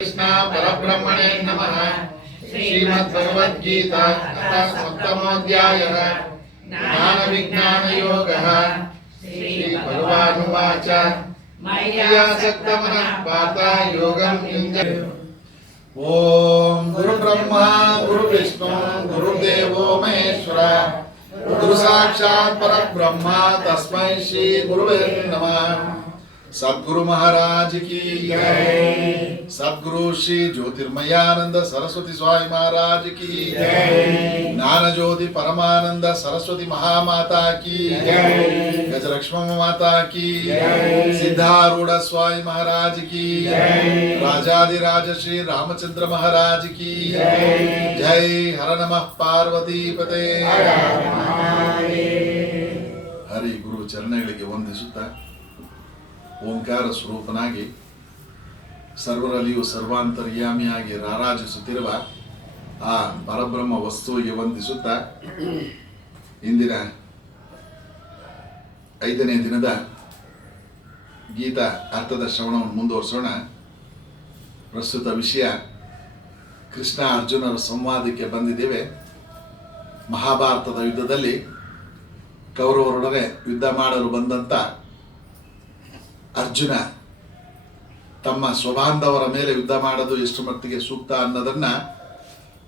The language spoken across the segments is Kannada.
कृष्ण परब्रह्मणे नमः। श्रीमद्भगवद्गीता सप्तमोऽध्यायः ज्ञान विज्ञान योगः। श्री भगवानुवाच मय्यासक्तमनः पार्थ योगं युञ्जते। ओम गुरु ब्रह्मा गुरु विष्णु गुरुदेवो महेश्वर गुरु साक्षात् परब्रह्म तस्मै श्री गुरुवे नमः। सद्गुरु महाराज की जय। सद्गुरु श्री ज्योतिर्मयानंद सरस्वती स्वामी महाराज की जय। ज्ञान ज्योति परमानंद सरस्वती महामाता की जय। गजलक्ष्मी माता की जय। सिद्धारूढ़ स्वामी महाराज की जय। राजाधिराज श्री रामचंद्र महाराज की जय। जय हर नमः पार्वती पते। हरि गुरु चरणಗಳಿಗೆ ವಂದಿಸುತ್ತಾ ಓಂಕಾರ ಸ್ವರೂಪನಾಗಿ ಸರ್ವರಲ್ಲಿಯೂ ಸರ್ವಾಂತರ್ಯಾಮಿಯಾಗಿ ರಾರಾಜಿಸುತ್ತಿರುವ ಆ ಪರಬ್ರಹ್ಮ ವಸ್ತುವಿಗೆ ವಂದಿಸುತ್ತಾ ಇಂದಿನ 5ನೇ ದಿನದ ಗೀತಾ ಅರ್ಥದ ಶ್ರವಣವನ್ನು ಮುಂದುವರಿಸೋಣ. ಪ್ರಸ್ತುತ ವಿಷಯ ಕೃಷ್ಣ ಅರ್ಜುನರ ಸಂವಾದಕ್ಕೆ ಬಂದಿದ್ದೇವೆ. ಮಹಾಭಾರತದ ಯುದ್ಧದಲ್ಲಿ ಕೌರವರೊಡನೆ ಯುದ್ಧ ಮಾಡಲು ಬಂದಂತ ಅರ್ಜುನ ತಮ್ಮ ಸ್ವಬಾಂಧವರ ಮೇಲೆ ಯುದ್ಧ ಮಾಡೋದು ಎಷ್ಟು ಮಟ್ಟಿಗೆ ಸೂಕ್ತ ಅನ್ನೋದನ್ನ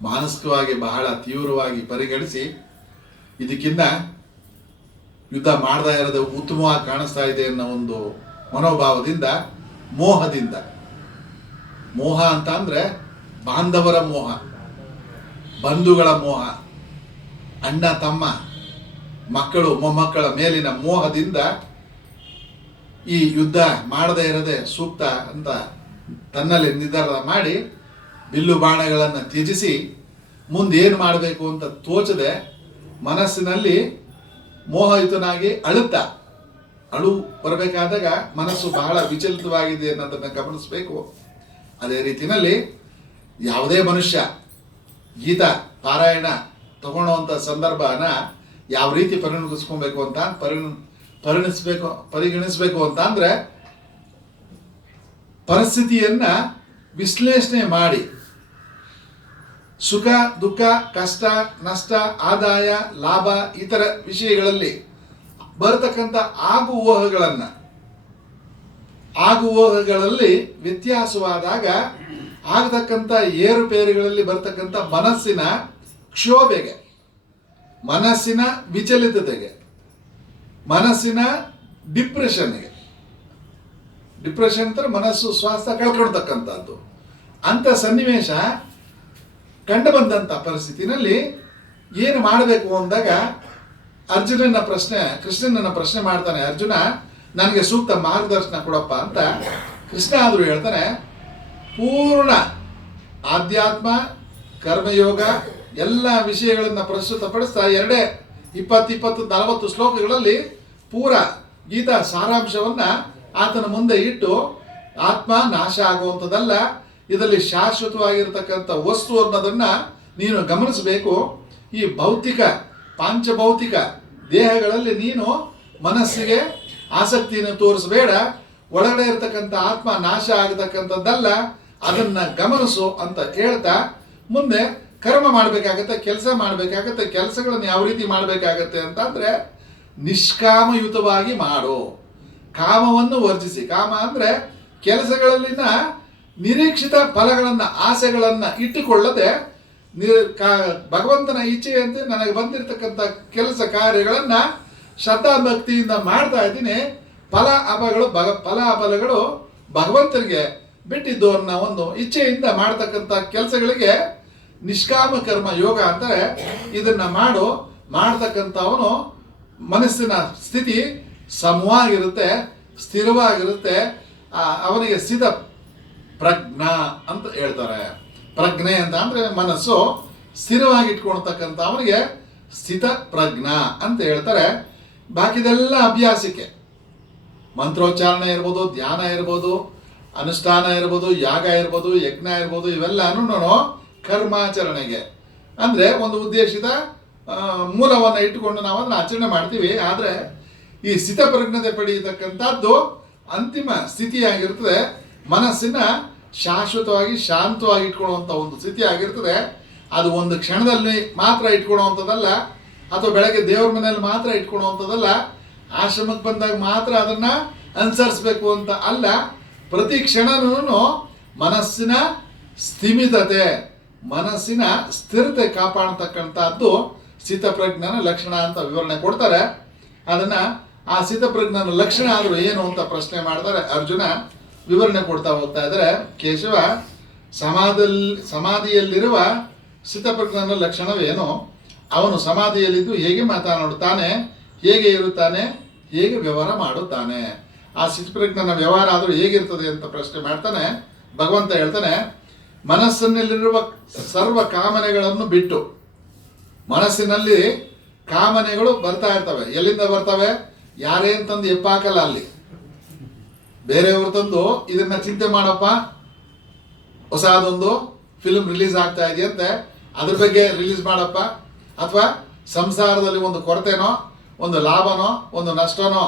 ಮಾನಸಿಕವಾಗಿ ಬಹಳ ತೀವ್ರವಾಗಿ ಪರಿಗಣಿಸಿ ಇದಕ್ಕಿಂತ ಯುದ್ಧ ಮಾಡದೇ ಇರೋದು ಉತ್ತಮವಾಗಿ ಕಾಣಿಸ್ತಾ ಇದೆ ಅನ್ನೋ ಒಂದು ಮನೋಭಾವದಿಂದ ಮೋಹ ಅಂತ ಅಂದ್ರೆ ಬಾಂಧವರ ಮೋಹ, ಬಂಧುಗಳ ಮೋಹ, ಅಣ್ಣ ತಮ್ಮ ಮಕ್ಕಳು ಮೊಮ್ಮಕ್ಕಳ ಮೇಲಿನ ಮೋಹದಿಂದ ಈ ಯುದ್ಧ ಮಾಡದೇ ಇರದೆ ಸೂಕ್ತ ಅಂತ ತನ್ನಲ್ಲಿ ನಿರ್ಧಾರ ಮಾಡಿ ಬಿಲ್ಲು ಬಾಣಗಳನ್ನು ತ್ಯಜಿಸಿ ಮುಂದೇನು ಮಾಡಬೇಕು ಅಂತ ತೋಚದೆ ಮನಸ್ಸಿನಲ್ಲಿ ಮೋಹಯುತನಾಗಿ ಅಳು ಬರಬೇಕಾದಾಗ ಮನಸ್ಸು ಬಹಳ ವಿಚಲಿತವಾಗಿದೆ ಅನ್ನೋದನ್ನು ಗಮನಿಸಬೇಕು. ಅದೇ ರೀತಿಯಲ್ಲಿ ಯಾವುದೇ ಮನುಷ್ಯ ಗೀತಾ ಪಾರಾಯಣ ತಗೊಳ್ಳೋವಂಥ ಸಂದರ್ಭನ ಯಾವ ರೀತಿ ಪರಿಗಣಿಸಬೇಕು ಅಂತ ಅಂದ್ರೆ ಪರಿಸ್ಥಿತಿಯನ್ನ ವಿಶ್ಲೇಷಣೆ ಮಾಡಿ ಸುಖ ದುಃಖ ಕಷ್ಟ ನಷ್ಟ ಆದಾಯ ಲಾಭ ಇತರ ವಿಷಯಗಳಲ್ಲಿ ಬರತಕ್ಕಂಥ ಆಗುವೋಹಗಳಲ್ಲಿ ವ್ಯತ್ಯಾಸವಾದಾಗ ಆಗತಕ್ಕಂಥ ಏರುಪೇರುಗಳಲ್ಲಿ ಬರತಕ್ಕಂಥ ಮನಸ್ಸಿನ ಕ್ಷೋಭೆಗೆ, ಮನಸ್ಸಿನ ವಿಚಲಿತತೆಗೆ, ಮನಸ್ಸಿನ ಡಿಪ್ರೆಷನ್ ಅಂದ್ರೆ ಮನಸ್ಸು ಸ್ವಾಸ್ಥ್ಯ ಕಳ್ಕೊಳ್ತಕ್ಕಂಥದ್ದು ಅಂತ ಸನ್ನಿವೇಶ ಕಂಡು ಬಂದಂತ ಪರಿಸ್ಥಿತಿನಲ್ಲಿ ಏನು ಮಾಡಬೇಕು ಅಂದಾಗ ಕೃಷ್ಣನನ್ನ ಪ್ರಶ್ನೆ ಮಾಡ್ತಾನೆ. ಅರ್ಜುನ, ನನಗೆ ಸೂಕ್ತ ಮಾರ್ಗದರ್ಶನ ಕೊಡಪ್ಪ ಅಂತ ಕೃಷ್ಣ ಆದರೂ ಹೇಳ್ತಾನೆ. ಪೂರ್ಣ ಆಧ್ಯಾತ್ಮ ಕರ್ಮಯೋಗ ಎಲ್ಲ ವಿಷಯಗಳನ್ನ ಪ್ರಸ್ತುತಪಡಿಸ್ತಾ 20-40 ಶ್ಲೋಕಗಳಲ್ಲಿ ಪೂರ ಗೀತಾ ಸಾರಾಂಶವನ್ನ ಆತನ ಮುಂದೆ ಇಟ್ಟು, ಆತ್ಮ ನಾಶ ಆಗುವಂಥದ್ದಲ್ಲ, ಇದರಲ್ಲಿ ಶಾಶ್ವತವಾಗಿರತಕ್ಕಂಥ ವಸ್ತು ಅನ್ನೋದನ್ನ ನೀನು ಗಮನಿಸಬೇಕು. ಈ ಪಾಂಚಭೌತಿಕ ದೇಹಗಳಲ್ಲಿ ನೀನು ಮನಸ್ಸಿಗೆ ಆಸಕ್ತಿಯನ್ನು ತೋರಿಸಬೇಡ. ಒಳಗಡೆ ಇರತಕ್ಕಂಥ ಆತ್ಮ ನಾಶ ಆಗತಕ್ಕಂಥದ್ದಲ್ಲ, ಅದನ್ನ ಗಮನಿಸು ಅಂತ ಹೇಳ್ತಾ ಮುಂದೆ ಕರ್ಮ ಮಾಡಬೇಕಾಗತ್ತೆ, ಕೆಲಸ ಮಾಡಬೇಕಾಗತ್ತೆ. ಕೆಲಸಗಳನ್ನು ಯಾವ ರೀತಿ ಮಾಡಬೇಕಾಗತ್ತೆ ಅಂತಂದ್ರೆ ನಿಷ್ಕಾಮಯುತವಾಗಿ ಮಾಡು, ಕಾಮವನ್ನು ವರ್ಜಿಸಿ. ಕಾಮ ಅಂದ್ರೆ ಕೆಲಸಗಳಲ್ಲಿನ ನಿರೀಕ್ಷಿತ ಫಲಗಳನ್ನ ಆಸೆಗಳನ್ನ ಇಟ್ಟುಕೊಳ್ಳದೆ ಭಗವಂತನ ಇಚ್ಛೆಯಂತೆ ನನಗೆ ಬಂದಿರತಕ್ಕಂಥ ಕೆಲಸ ಕಾರ್ಯಗಳನ್ನ ಶ್ರದ್ಧಾಭಕ್ತಿಯಿಂದ ಮಾಡ್ತಾ ಇದ್ದೀನಿ. ಫಲ ಅಫಲಗಳು ಭಗವಂತನಿಗೆ ಬಿಟ್ಟಿದ್ದು ಅನ್ನೋ ಒಂದು ಇಚ್ಛೆಯಿಂದ ಮಾಡ್ತಕ್ಕಂಥ ಕೆಲಸಗಳಿಗೆ ನಿಷ್ಕಾಮ ಕರ್ಮ ಯೋಗ ಅಂತಾರೆ. ಇದನ್ನ ಮಾಡ್ತಕ್ಕಂಥವನು ಮನಸ್ಸಿನ ಸ್ಥಿತಿ ಸಮವಾಗಿರುತ್ತೆ, ಸ್ಥಿರವಾಗಿರುತ್ತೆ. ಅವನಿಗೆ ಸ್ಥಿತ ಪ್ರಜ್ಞಾ ಅಂತ ಹೇಳ್ತಾರೆ. ಪ್ರಜ್ಞೆ ಅಂತ ಅಂದ್ರೆ ಮನಸ್ಸು ಸ್ಥಿರವಾಗಿ ಇಟ್ಕೊಳ್ತಕ್ಕಂಥ ಅವನಿಗೆ ಸ್ಥಿತ ಪ್ರಜ್ಞಾ ಅಂತ ಹೇಳ್ತಾರೆ. ಬಾಕಿದೆಲ್ಲ ಅಭ್ಯಾಸಕ್ಕೆ, ಮಂತ್ರೋಚ್ಚಾರಣೆ ಇರ್ಬೋದು, ಧ್ಯಾನ ಇರ್ಬೋದು, ಅನುಷ್ಠಾನ ಇರ್ಬೋದು, ಯಾಗ ಇರ್ಬೋದು, ಯಜ್ಞ ಇರ್ಬೋದು, ಇವೆಲ್ಲನೂ ಕರ್ಮಾಚರಣೆಗೆ ಅಂದ್ರೆ ಒಂದು ಉದ್ದೇಶಿತ ಮೂಲವನ್ನು ಇಟ್ಟುಕೊಂಡು ನಾವು ಅದನ್ನ ಆಚರಣೆ ಮಾಡ್ತೀವಿ. ಆದ್ರೆ ಈ ಸ್ಥಿತ ಪ್ರಜ್ಞತೆ ಪಡೆಯತಕ್ಕಂಥದ್ದು ಅಂತಿಮ ಸ್ಥಿತಿಯಾಗಿರ್ತದೆ. ಮನಸ್ಸಿನ ಶಾಶ್ವತವಾಗಿ ಶಾಂತವಾಗಿ ಇಟ್ಕೊಳ್ಳುವಂಥ ಒಂದು ಸ್ಥಿತಿ ಆಗಿರ್ತದೆ. ಅದು ಒಂದು ಕ್ಷಣದಲ್ಲಿ ಮಾತ್ರ ಇಟ್ಕೊಳ್ಳುವಂಥದ್ದಲ್ಲ, ಅಥವಾ ಬೆಳಗ್ಗೆ ದೇವ್ರ ಮನೆಯಲ್ಲಿ ಮಾತ್ರ ಇಟ್ಕೊಳ್ಳುವಂಥದ್ದಲ್ಲ, ಆಶ್ರಮಕ್ಕೆ ಬಂದಾಗ ಮಾತ್ರ ಅದನ್ನು ಅನುಸರಿಸ್ಬೇಕು ಅಂತ ಅಲ್ಲ. ಪ್ರತಿ ಕ್ಷಣನೂ ಮನಸ್ಸಿನ ಸ್ಥಿಮಿತತೆ, ಮನಸ್ಸಿನ ಸ್ಥಿರತೆ ಕಾಪಾಡ್ತಕ್ಕಂಥದ್ದು ಸ್ಥಿತಪ್ರಜ್ಞನ ಲಕ್ಷಣ ಅಂತ ವಿವರಣೆ ಕೊಡ್ತಾರೆ. ಅದನ್ನು ಆ ಸ್ಥಿತಪ್ರಜ್ಞನ ಲಕ್ಷಣ ಆದರೂ ಏನು ಅಂತ ಪ್ರಶ್ನೆ ಮಾಡ್ತಾರೆ. ಅರ್ಜುನ ವಿವರಣೆ ಕೊಡ್ತಾ ಹೋಗ್ತಾ ಇದ್ದಾರೆ. ಕೇಶವ, ಸಮಾಧಿಯಲ್ಲಿರುವ ಸ್ಥಿತಪ್ರಜ್ಞನ ಲಕ್ಷಣವೇನು? ಅವನು ಸಮಾಧಿಯಲ್ಲಿದ್ದು ಹೇಗೆ ಮಾತನಾಡುತ್ತಾನೆ, ಹೇಗೆ ಇರುತ್ತಾನೆ, ಹೇಗೆ ವ್ಯವಹಾರ ಮಾಡುತ್ತಾನೆ? ಆ ಸ್ಥಿತಪ್ರಜ್ಞನ ವ್ಯವಹಾರ ಆದರೂ ಹೇಗಿರ್ತದೆ ಅಂತ ಪ್ರಶ್ನೆ ಮಾಡ್ತಾನೆ. ಭಗವಂತ ಹೇಳ್ತಾನೆ, ಮನಸ್ಸಿನಲ್ಲಿರುವ ಸರ್ವ ಕಾಮನೆಗಳನ್ನು ಬಿಟ್ಟು, ಮನಸ್ಸಿನಲ್ಲಿ ಕಾಮನೆಗಳು ಬರ್ತಾ ಇರ್ತವೆ. ಎಲ್ಲಿಂದ ಬರ್ತವೆ? ಯಾರೇನು ತಂದು ಎಪ್ಪಾಕಲ್ಲ, ಅಲ್ಲಿ ಬೇರೆಯವರು ತಂದು ಇದನ್ನ ಚಿಂತೆ ಮಾಡಪ್ಪ, ಹೊಸದೊಂದು ಫಿಲ್ಮ್ ರಿಲೀಸ್ ಆಗ್ತಾ ಇದೆಯಂತೆ, ಅದ್ರ ಬಗ್ಗೆ ರಿಲೀಸ್ ಮಾಡಪ್ಪ, ಅಥವಾ ಸಂಸಾರದಲ್ಲಿ ಒಂದು ಕೊರತೆನೋ ಒಂದು ಲಾಭನೋ ಒಂದು ನಷ್ಟನೋ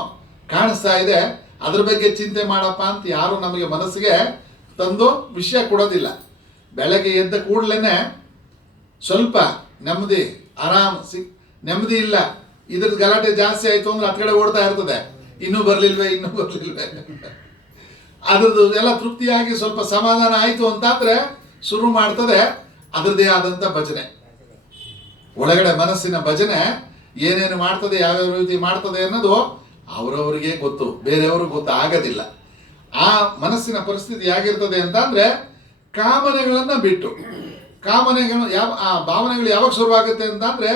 ಕಾಣಿಸ್ತಾ ಇದೆ, ಅದ್ರ ಬಗ್ಗೆ ಚಿಂತೆ ಮಾಡಪ್ಪ ಅಂತ ಯಾರು ನಮಗೆ ಮನಸ್ಸಿಗೆ ತಂದು ವಿಷಯ ಕೊಡೋದಿಲ್ಲ. ಬೆಳಗ್ಗೆ ಎದ್ದ ಕೂಡಲೇ ಸ್ವಲ್ಪ ನೆಮ್ಮದಿ, ಆರಾಮ್ ನೆಮ್ಮದಿ ಇಲ್ಲ, ಇದ್ರದ್ದು ಗಲಾಟೆ ಜಾಸ್ತಿ ಆಯಿತು ಅಂದ್ರೆ ಆ ಕಡೆ ಓಡ್ತಾ ಇರ್ತದೆ, ಇನ್ನೂ ಬರಲಿಲ್ವೇ ಅದ್ರದ್ದು ಎಲ್ಲ ತೃಪ್ತಿಯಾಗಿ ಸ್ವಲ್ಪ ಸಮಾಧಾನ ಆಯಿತು ಅಂತಾದ್ರೆ ಶುರು ಮಾಡ್ತದೆ ಅದರದ್ದೇ ಆದಂಥ ಭಜನೆ. ಒಳಗಡೆ ಮನಸ್ಸಿನ ಭಜನೆ ಏನೇನು ಮಾಡ್ತದೆ, ಯಾವ್ಯಾವ ರೀತಿ ಮಾಡ್ತದೆ ಅನ್ನೋದು ಅವರವರಿಗೆ ಗೊತ್ತು, ಬೇರೆಯವ್ರಿಗೆ ಗೊತ್ತು ಆಗೋದಿಲ್ಲ. ಆ ಮನಸ್ಸಿನ ಪರಿಸ್ಥಿತಿ ಹೇಗಿರ್ತದೆ ಅಂತಂದ್ರೆ, ಕಾಮನೆಗಳನ್ನು ಬಿಟ್ಟು, ಕಾಮನೆಗಳು ಆ ಭಾವನೆಗಳು ಯಾವಾಗ ಶುರುವಾಗುತ್ತೆ ಅಂತಂದ್ರೆ,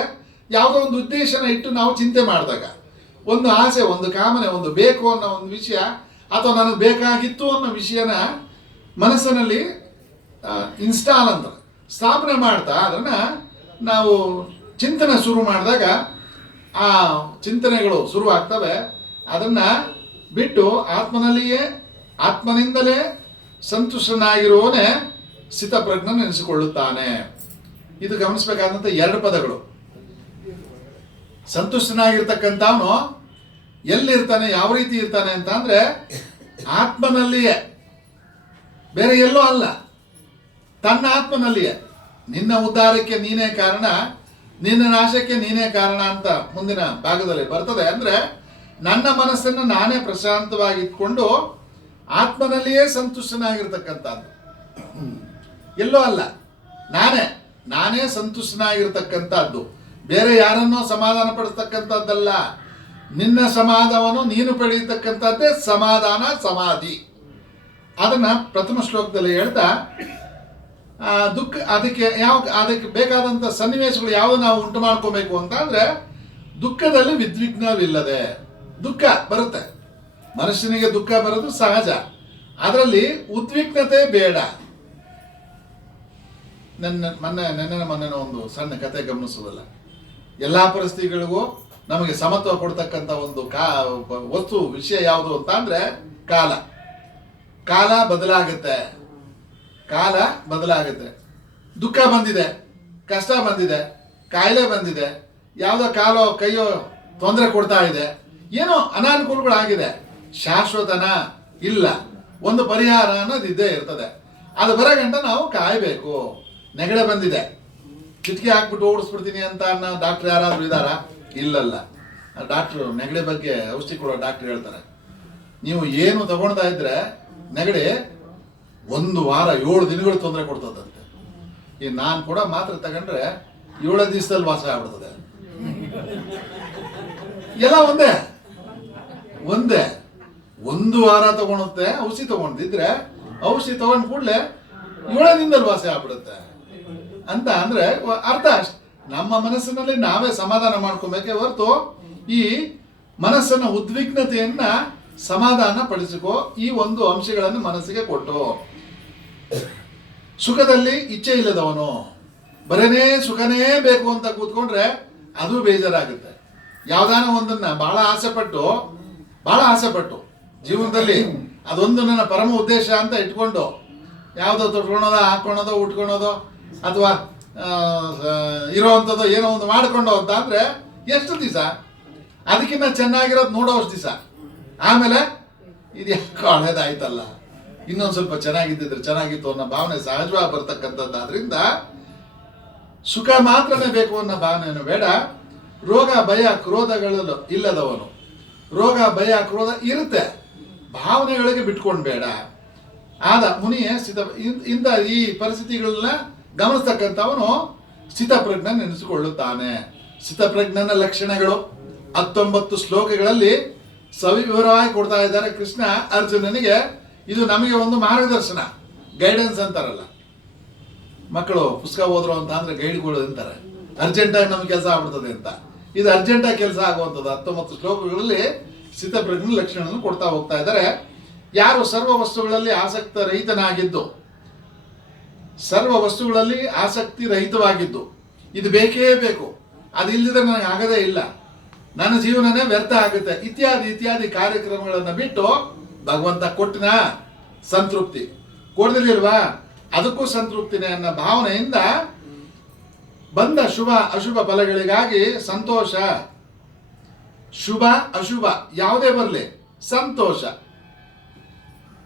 ಯಾವುದೋ ಒಂದು ಉದ್ದೇಶನ ಇಟ್ಟು ನಾವು ಚಿಂತೆ ಮಾಡಿದಾಗ, ಒಂದು ಆಸೆ, ಒಂದು ಕಾಮನೆ, ಒಂದು ಬೇಕು ಅನ್ನೋ ಒಂದು ವಿಷಯ, ಅಥವಾ ನನಗೆ ಬೇಕಾಗಿತ್ತು ಅನ್ನೋ ವಿಷಯನ ಮನಸ್ಸಿನಲ್ಲಿ ಇನ್ಸ್ಟಾಲ್ ಅಂತ ಸ್ಥಾಪನೆ ಮಾಡ್ತಾ ಅದನ್ನು ನಾವು ಚಿಂತನೆ ಶುರು ಮಾಡಿದಾಗ ಆ ಚಿಂತನೆಗಳು ಶುರುವಾಗ್ತವೆ. ಅದನ್ನು ಬಿಟ್ಟು ಆತ್ಮನಿಂದಲೇ ಸಂತುಷ್ಟನಾಗಿರುವವನೇ ಸ್ಥಿತಪ್ರಜ್ಞ ನೆನೆಸಿಕೊಳ್ಳುತ್ತಾನೆ. ಇದು ಗಮನಿಸಬೇಕಾದಂಥ ಎರಡು ಪದಗಳು. ಸಂತುಷ್ಟನಾಗಿರ್ತಕ್ಕಂಥವನು ಎಲ್ಲಿರ್ತಾನೆ, ಯಾವ ರೀತಿ ಇರ್ತಾನೆ ಅಂತ ಅಂದ್ರೆ, ಆತ್ಮನಲ್ಲಿಯೇ, ಬೇರೆ ಎಲ್ಲೋ ಅಲ್ಲ, ತನ್ನ ಆತ್ಮನಲ್ಲಿಯೇ. ನಿನ್ನ ಉದ್ಧಾರಕ್ಕೆ ನೀನೇ ಕಾರಣ, ನಿನ್ನ ನಾಶಕ್ಕೆ ನೀನೇ ಕಾರಣ ಅಂತ ಮುಂದಿನ ಭಾಗದಲ್ಲಿ ಬರ್ತದೆ. ಅಂದ್ರೆ ನನ್ನ ಮನಸ್ಸನ್ನು ನಾನೇ ಪ್ರಶಾಂತವಾಗಿ ಇಟ್ಕೊಂಡು ಆತ್ಮನಲ್ಲಿಯೇ ಸಂತುಷ್ಟನಾಗಿರ್ತಕ್ಕಂಥದ್ದು, ಎಲ್ಲೋ ಅಲ್ಲ, ನಾನೇ ಸಂತುಷ್ಟನಾಗಿರ್ತಕ್ಕಂಥದ್ದು, ಬೇರೆ ಯಾರನ್ನೋ ಸಮಾಧಾನ ಪಡಿಸ್ತಕ್ಕಂಥದ್ದಲ್ಲ. ನಿನ್ನ ಸಮಾಧಾನವನ್ನು ನೀನು ಪಡೆಯತಕ್ಕಂಥದ್ದೇ ಸಮಾಧಾನ, ಸಮಾಧಿ. ಅದನ್ನ ಪ್ರಥಮ ಶ್ಲೋಕದಲ್ಲಿ ಹೇಳ್ತಾ, ದುಃಖ ಅದಕ್ಕೆ ಬೇಕಾದಂಥ ಸನ್ನಿವೇಶಗಳು ಯಾವುದು ನಾವು ಉಂಟು ಮಾಡ್ಕೋಬೇಕು ಅಂತ ಅಂದ್ರೆ, ದುಃಖದಲ್ಲಿ ವಿದ್ವಿಗ್ನವಿಲ್ಲದೆ. ದುಃಖ ಬರುತ್ತೆ, ಮನುಷ್ಯನಿಗೆ ದುಃಖ ಬರೋದು ಸಹಜ, ಅದರಲ್ಲಿ ಉದ್ವಿಗ್ನತೆ ಬೇಡ. ಮೊನ್ನೆ ಒಂದು ಸಣ್ಣ ಕತೆ ಗಮನಿಸೋದಲ್ಲ, ಎಲ್ಲ ಪರಿಸ್ಥಿತಿಗಳಿಗೂ ನಮಗೆ ಸಮತ್ವ ಕೊಡ್ತಕ್ಕಂಥ ಒಂದು ವಸ್ತು ವಿಷಯ ಯಾವುದು ಅಂತ ಅಂದ್ರೆ ಕಾಲ ಬದಲಾಗುತ್ತೆ. ದುಃಖ ಬಂದಿದೆ, ಕಷ್ಟ ಬಂದಿದೆ, ಕಾಯಿಲೆ ಬಂದಿದೆ, ಯಾವುದೋ ಕಾಲೋ ಕೈಯೋ ತೊಂದರೆ ಕೊಡ್ತಾ ಇದೆ, ಏನೋ ಅನಾನುಕೂಲಗಳಾಗಿದೆ, ಶಾಶ್ವತನ ಇಲ್ಲ, ಒಂದು ಪರಿಹಾರ ಅನ್ನೋದು ಇದ್ದೇ ಇರ್ತದೆ. ಅದು ಬರಗಂಟ ನಾವು ಕಾಯಬೇಕು. ನೆಗಡೆ ಬಂದಿದೆ, ಚಿಟಿಕೆ ಹಾಕ್ಬಿಟ್ಟು ಓಡಿಸ್ಬಿಡ್ತೀನಿ ಅಂತ ಅನ್ನೋ ಡಾಕ್ಟರ್ ಯಾರಾದ್ರೂ ಇದ್ದಾರಾ? ಇಲ್ಲಲ್ಲ. ಡಾಕ್ಟ್ರು ನೆಗಡೆ ಬಗ್ಗೆ ಔಷಧಿ ಕೊಡೋ ಡಾಕ್ಟರ್ ಹೇಳ್ತಾರೆ, ನೀವು ಏನು ತಗೊಳ್ತಾ ಇದ್ರೆ ನೆಗಡೆ 1 ವಾರ 7 ದಿನಗಳು ತೊಂದರೆ ಕೊಡ್ತದಂತೆ. ಈ ನಾನು ಕೂಡ ಮಾತ್ರ ತಗೊಂಡ್ರೆ 7 ದಿವಸದಲ್ಲಿ ವಾಸ ಆಗ್ಬಿಡ್ತದೆ. ಎಲ್ಲ ಒಂದೇ 1 ವಾರ ತಗೊಳುತ್ತೆ. ಔಷಧಿ ತಗೊಂಡಿದ್ರೆ ಔಷಧಿ ತಗೊಂಡ್ ಕೂಡಲೇ 7 ದಿನದಲ್ಲಿ ವಾಸ ಆಗ್ಬಿಡುತ್ತೆ ಅಂತ ಅಂದ್ರೆ ಅರ್ಥ. ನಮ್ಮ ಮನಸ್ಸಿನಲ್ಲಿ ನಾವೇ ಸಮಾಧಾನ ಮಾಡ್ಕೊಬೇಕೆ ಹೊರತು ಈ ಮನಸ್ಸನ್ನ ಉದ್ವಿಗ್ನತೆಯನ್ನ ಸಮಾಧಾನ ಪಡಿಸಿಕೋ. ಈ ಒಂದು ಅಂಶಗಳನ್ನು ಮನಸ್ಸಿಗೆ ಕೊಟ್ಟು, ಸುಖದಲ್ಲಿ ಇಚ್ಛೆ ಇಲ್ಲದವನು, ಬರೇನೇ ಸುಖನೇ ಬೇಕು ಅಂತ ಕೂತ್ಕೊಂಡ್ರೆ ಅದು ಬೇಜಾರಾಗುತ್ತೆ. ಯಾವ್ದಾನ ಒಂದನ್ನ ಬಹಳ ಆಸೆ ಪಟ್ಟು ಜೀವನದಲ್ಲಿ ಅದೊಂದು ನನ್ನ ಪರಮ ಉದ್ದೇಶ ಅಂತ ಇಟ್ಕೊಂಡು ಯಾವುದೋ ತೊಟ್ಕೊಳೋದೋ, ಹಾಕೊಳೋದೋ, ಉಟ್ಕೊಳೋದೋ, ಅಥವಾ ಇರೋವಂಥದ್ದು ಏನೋ ಒಂದು ಮಾಡ್ಕೊಂಡು ಅಂತ ಅಂದ್ರೆ ಎಷ್ಟು ದಿವಸ? ಅದಕ್ಕಿಂತ ಚೆನ್ನಾಗಿರೋದು ನೋಡೋಷ್ಟು ದಿವಸ. ಆಮೇಲೆ ಇದು ಯಾಕೋ ಹಳೇದಾಯ್ತಲ್ಲ, ಇನ್ನೊಂದು ಸ್ವಲ್ಪ ಚೆನ್ನಾಗಿದ್ದಿದ್ರೆ ಚೆನ್ನಾಗಿತ್ತು ಅನ್ನೋ ಭಾವನೆ ಸಹಜವಾಗಿ ಬರ್ತಕ್ಕಂಥದ್ದಾದ್ರಿಂದ ಸುಖ ಮಾತ್ರನೇ ಬೇಕು ಅನ್ನೋ ಭಾವನೆಯನ್ನು ಬೇಡ. ರೋಗ ಭಯ ಕ್ರೋಧಗಳು ಇಲ್ಲದವನು, ರೋಗ ಭಯ ಕ್ರೋಧ ಇರುತ್ತೆ, ಭಾವನೆಗಳಿಗೆ ಬಿಟ್ಕೊಂಡು ಬೇಡ. ಆದ ಮುನಿಯೇ ಇಂಥ ಈ ಪರಿಸ್ಥಿತಿಗಳನ್ನ ಗಮನಿಸ್ತಕ್ಕಂಥವನು ಸ್ಥಿತಪ್ರಜ್ಞ ನೆನೆಸಿಕೊಳ್ಳುತ್ತಾನೆ. ಸ್ಥಿತಪ್ರಜ್ಞನ ಲಕ್ಷಣಗಳು 19 ಶ್ಲೋಕಗಳಲ್ಲಿ ಸವಿವರವಾಗಿ ಕೊಡ್ತಾ ಇದ್ದಾರೆ ಕೃಷ್ಣ ಅರ್ಜುನನಿಗೆ. ಇದು ನಮಗೆ ಒಂದು ಮಾರ್ಗದರ್ಶನ, ಗೈಡೆನ್ಸ್ ಅಂತಾರಲ್ಲ, ಮಕ್ಕಳು ಪುಸ್ತಕ ಓದ್ರು ಅಂತ ಅಂದ್ರೆ ಗೈಡ್ಗಳು ಅಂತಾರೆ, ಅರ್ಜೆಂಟಾಗಿ ನಮ್ಗೆ ಕೆಲಸ ಆಗ್ಬಿಡ್ತದೆ ಅಂತ. ಇದು ಅರ್ಜೆಂಟಾಗಿ ಕೆಲಸ ಆಗುವಂಥದ್ದು. 19 ಶ್ಲೋಕಗಳಲ್ಲಿ ಸ್ಥಿತಪ್ರಜ್ಞ ಲಕ್ಷಣವನ್ನು ಕೊಡ್ತಾ ಹೋಗ್ತಾ ಇದ್ದಾರೆ. ಯಾರು ಸರ್ವ ವಸ್ತುಗಳಲ್ಲಿ ಆಸಕ್ತ ರಹಿತನಾಗಿದ್ದು, ಸರ್ವ ವಸ್ತುಗಳಲ್ಲಿ ಆಸಕ್ತಿ ರಹಿತವಾಗಿದ್ದು, ಇದು ಬೇಕೇ ಬೇಕು, ಅದಿಲ್ಲದ್ರೆ ನನಗೆ ಆಗದೇ ಇಲ್ಲ, ನನ್ನ ಜೀವನನೇ ವ್ಯರ್ಥ ಆಗುತ್ತೆ ಇತ್ಯಾದಿ ಇತ್ಯಾದಿ ಕಾರ್ಯಕ್ರಮಗಳನ್ನು ಬಿಟ್ಟು ಭಗವಂತ ಕೊಟ್ಟಿನ ಸಂತೃಪ್ತಿ, ಕೊಡದಿಲ್ವಾ ಅದಕ್ಕೂ ಸಂತೃಪ್ತಿನೇ ಅನ್ನೋ ಭಾವನೆಯಿಂದ ಬಂದ ಶುಭ ಅಶುಭ ಫಲಗಳಿಗಾಗಿ ಸಂತೋಷ, ಶುಭ ಅಶುಭ ಯಾವುದೇ ಬರಲಿ ಸಂತೋಷ,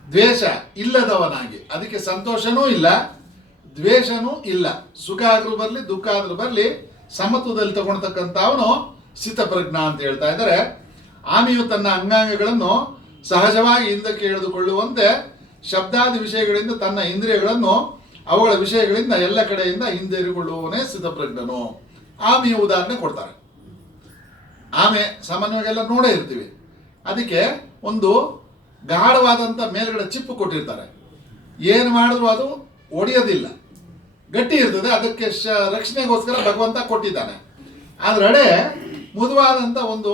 ದ್ವೇಷ ಇಲ್ಲದವನಾಗಿ, ಅದಕ್ಕೆ ಸಂತೋಷನೂ ಇಲ್ಲ ದ್ವೇಷನೂ ಇಲ್ಲ, ಸುಖ ಆದ್ರೂ ಬರಲಿ ದುಃಖ ಆದ್ರೂ ಬರಲಿ ಸಮತ್ವದಲ್ಲಿ ತಗೊಳ್ತಕ್ಕಂಥ ಅವನು ಸ್ಥಿತಪ್ರಜ್ಞ ಅಂತ ಹೇಳ್ತಾ ಇದ್ದಾರೆ. ಆಮೆಯು ತನ್ನ ಅಂಗಾಂಗಗಳನ್ನು ಸಹಜವಾಗಿ ಹಿಂದಕ್ಕೆ ಎಳೆದುಕೊಳ್ಳುವಂತೆ ಶಬ್ದಾದಿ ವಿಷಯಗಳಿಂದ ತನ್ನ ಇಂದ್ರಿಯಗಳನ್ನು ಅವುಗಳ ವಿಷಯಗಳಿಂದ ಎಲ್ಲ ಕಡೆಯಿಂದ ಹಿಂದೆರಿಕೊಳ್ಳುವವನೇ ಸ್ಥಿತಪ್ರಜ್ಞನು. ಆಮೆಯ ಉದಾಹರಣೆ ಕೊಡ್ತಾರೆ. ಆಮೆ ಸಾಮಾನ್ಯವಾಗೆಲ್ಲ ನೋಡೇ ಇರ್ತೀವಿ, ಅದಕ್ಕೆ ಒಂದು ಗಾಢವಾದಂಥ ಮೇಲ್ಗಡೆ ಚಿಪ್ಪು ಕೊಟ್ಟಿರ್ತಾರೆ, ಏನು ಮಾಡಿದ್ರು ಅದು ಒಡೆಯೋದಿಲ್ಲ, ಗಟ್ಟಿ ಇರ್ತದೆ. ಅದಕ್ಕೆ ರಕ್ಷಣೆಗೋಸ್ಕರ ಭಗವಂತ ಕೊಟ್ಟಿದ್ದಾನೆ. ಅದರಡೆ ಮೃದುವಾದಂಥ ಒಂದು